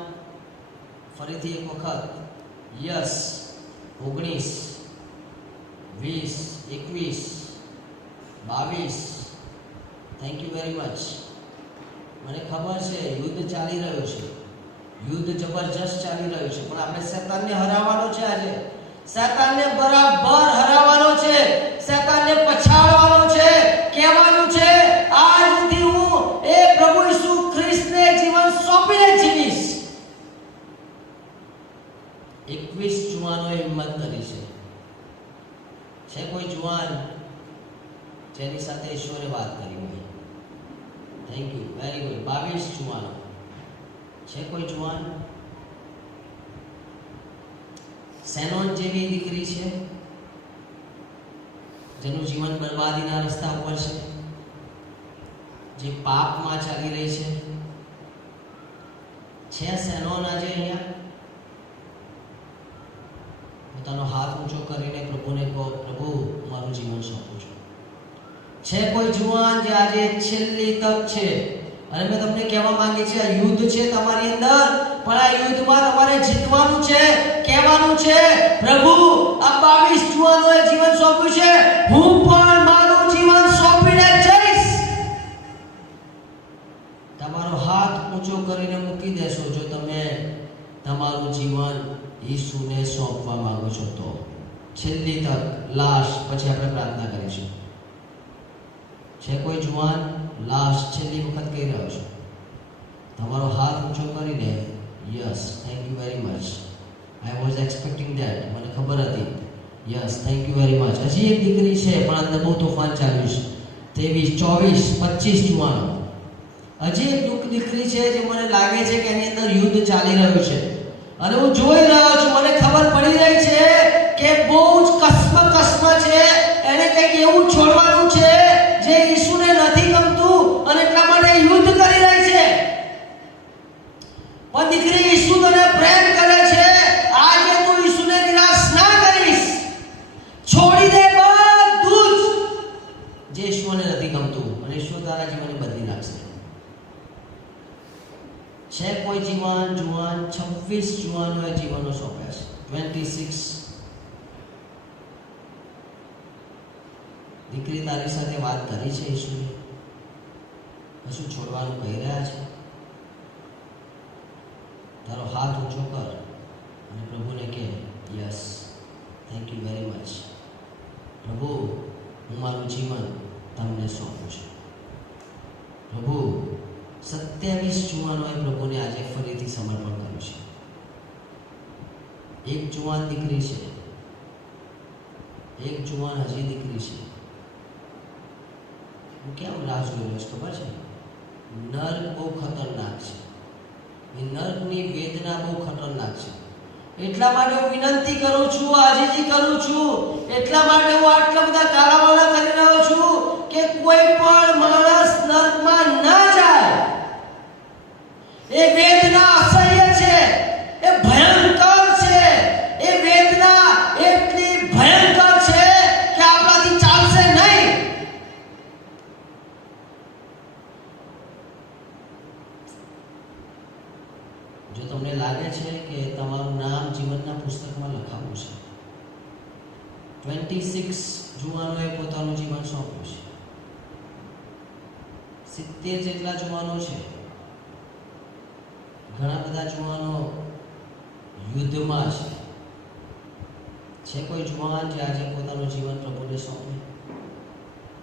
ફરીથી એક વખત. Yes. 19, 20, 21, 22. Thank you very much. મને ખબર છે યુદ્ધ ચાલી રહ્યું છે, યુદ્ધ જબરજસ્ત ચાલી રહ્યું છે, પણ આપણે શૈતાનને હરાવવાનો છે. આજે શૈતાનને બરાબર હરાવવાનો છે, શૈતાનને પછાડવાનો છે. કહેવાનું છે આજથી હું એ પ્રભુ ઈસુ ખ્રિસ્તને જીવન સોંપીને જીવીશ. 21 જુવાનોએ હિંમત કરી છે. છે કોઈ જુવાન જેની સાથે ઈશ્વરે વાત કરી હોય? Thank you very good. 22 જુવાનો. છે કોઈ જુવાન? સેનોન જેવી દીકરી છે જેનું જીવન બરબાદીના રસ્તા ઉપર છે, જે પાપમાં ચાલી રહી છે. છે સેનોન આજે અહીંયા? પોતાનો હાથ ઊંચો કરીને પ્રભુને કહો, પ્રભુ મારું જીવન સોંપું છું. છે કોઈ જુવાન જે આજે છેલ્લી તક છે અને મેં તમને કહેવા માંગી છે આ યુદ્ધ છે તમારી અંદર, પણ આ યુદ્ધમાં તમારે જીતવાનું છે. કહેવાનું છે પ્રભુ આ 22 જુવાનોએ જીવન સોંપ્યું છે, હું પણ મારું જીવન સોંપીને જઈશ. તમારો હાથ ઊંચો કરીને મૂકી દેશો જો તમે તમારું જીવન ઈસુને સોંપવા માંગો છો તો. છેલ્લી તક, લાસ્ટ, પછી આપણે પ્રાર્થના કરીશું. છે કોઈ જુવાન લાસ્ટ છેલ્લી વખત કહી રહ્યો છો? તમારો હાથ ઊંચો કરીને yes, thank you very much, I was expecting that, મને ખબર હતી. Yes, thank you very much. હજી એક દીકરી છે પણ અંદર બહુ તોફાન ચાલ્યું છે. 23, 24, 25 જુવાનો. હજી એક દીકરી છે જે મને લાગે છે કે એની અંદર યુદ્ધ ચાલી રહ્યું છે અને હું જોઈ રહ્યો છું, મને ખબર પડી રહી છે કે બહુ જ કસ્મ છે. એને કંઈક એવું છોડવાનું છે જે ઈસુને નથી ગમતું અને એટલા માટે યુદ્ધ કરી રહી છે. પણ દીકરી, ઈસુ તને પ્રેમ કરે છે. આજે તું ઈસુને નિરાશ ના કરીશ. છોડી દે બધું જ જે ઈસુને નથી ગમતું અને ઈસુ તારા જીવનને બદલી નાખશે. છે કોઈ જુવાન 26 જુવાનોએ જીવનો સોંપ્યા છે. 26 દીકરી તારી સાથે વાત કરી છે ઈસુએ? કશું છોડવાનું કહી રહ્યા છે? તારો હાથ ઊંચો કર અને પ્રભુને કહે yes, thank you very much પ્રભુ, હું મારું જીવન તમને સોંપું છું. પ્રભુ 27 જુવાનોએ પ્રભુને આજે ફરીથી સમર્પણ કર્યું છે. એક જુવાન દીકરી છે, એક જુવાન હજી દીકરી છે. હું કેમ રાહ જોઈ રહ્યો છું ખબર છે? નર્ક બહુ ખતરનાક છે. એ નર્કની વેદના બહુ ખતરનાક છે. એટલા માટે હું વિનંતી કરું છું, આજીજી કરું છું, એટલા માટે હું આટલા બધા કાલાવાલા કરી રહ્યો છું કે કોઈ પણ માણસ નર્કમાં ના જાય. એ વેદના અસહ્ય છે, એ ભયંકર છે. એ વેદના એટલી ભયંકર છે કે આપણાથી ચાલશે નહીં. જો તમને લાગે છે કે તમારું નામ જીવનના પુસ્તકમાં લખાવું છે, 26 જુવાનોએ પોતાનું જીવન સોંપ્યું છે. 70 જેટલા જુવાનો છે. ઘણા બધા જુવાનો યુદ્ધમાં છે. છે કોઈ જુવાન જે આજે પોતાનું જીવન પ્રભુને સોંપે?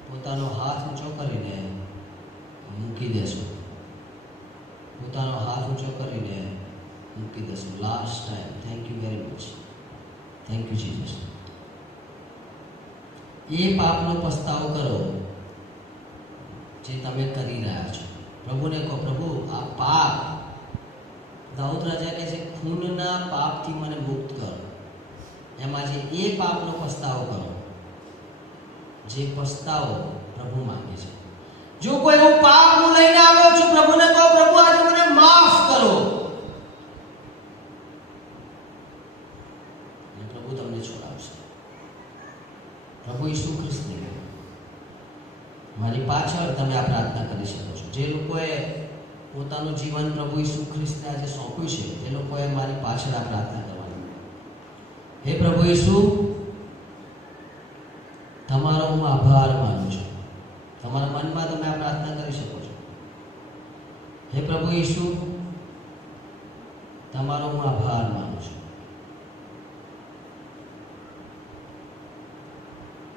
પોતાનો હાથ ઊંચો કરીને મૂકી દેશો. પોતાનો હાથ ઊંચો કરીને મૂકી દેશો. Last time, thank you very much, thank you Jesus. એ પાપનો પસ્તાવો કરો જે તમે કરી રહ્યા છો. પ્રભુને કહો, પ્રભુ આ પાપ, દાઉદ રાજા કહે છે ખૂનના પાપથી મને મુક્ત કરો. એમાં જે એ પાપનો પસ્તાવો કરો જે પસ્તાવો પ્રભુ માંગે છે. જો કોઈ એવું પાપ હું લઈને આવ્યો છું, પ્રભુને કહો પ્રભુ આજે મને માફ કરો, અને પ્રભુ તમને છોડાવશે. પ્રભુ ઈસુ ખ્રિસ્તને મારી પાછળ તમે આ પ્રાર્થના કરી શકો છો. જે લોકોએ પોતાનું જીવન પ્રભુ ઈસુ ખ્રિસ્તને આજે સોંપ્યું છે એ લોકોએ મારી પાછળ આ પ્રાર્થના કરવાની. હે પ્રભુ ઈસુ, તમારો હું આભાર માનું છું. તમારા મનમાં તમે આ પ્રાર્થના કરી શકો છો. હે પ્રભુ ઈસુ, તમારો હું આભાર માનું છું.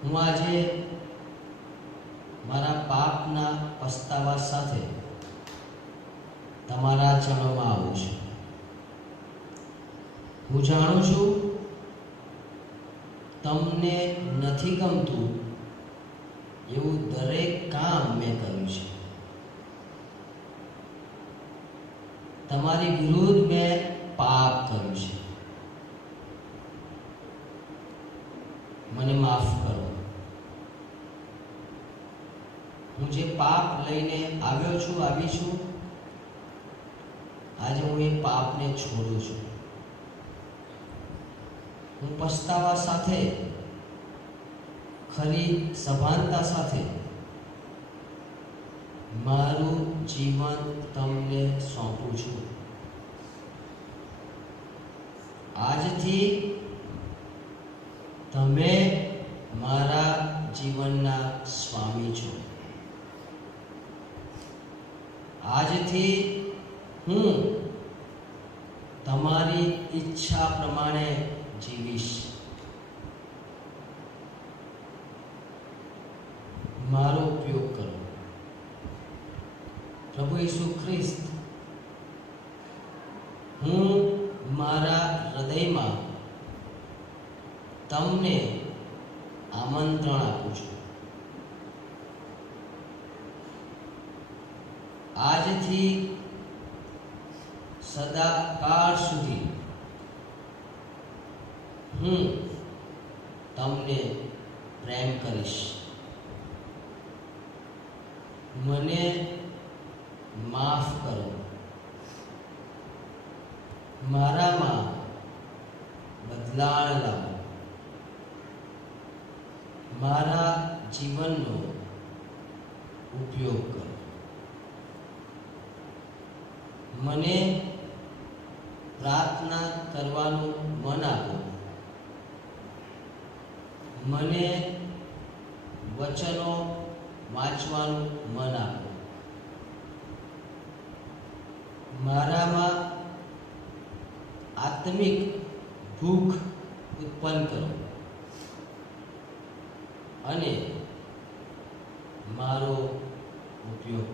હું આજે મારા પાપના પસ્તાવા સાથે તમારા ચરણોમાં આવું છું. હું જાણું છું તમને નથી ગમતું એવું દરેક કામ મેં કર્યું છે. તમારી વિરુદ્ધ મેં પાપ કર્યું છે. મને માફ કરો. હું જે પાપ લઈને આવ્યો છું, આવી છું, આજે હું એ પાપને છોડું છું. હું પસ્તાવા સાથે, ખરી સભાનતા સાથે મારું જીવન તમને સોંપું છું. આજથી તમે મારા જીવનના સ્વામી છો. આજથી હું તમારી ઈચ્છા પ્રમાણે જીવીશ. મારો ઉપયોગ કરો. પ્રભુ ઈસુ ખ્રિસ્ત, હું મારા હૃદયમાં તમને આમંત્રણ આપું છું. આજથી સદાકાળ સુધી હું તમને પ્રેમ કરીશ. મને માફ કરો. મારામાં બદલાવ લાવો. મારા જીવનનો ઉપયોગ કરો. મને પ્રાર્થના કરવાનું મન આપો. મને વચનો વાંચવાનું મન આપો. મારામાં આત્મિક ભૂખ ઉત્પન્ન કરો અને મારો ઉપયોગ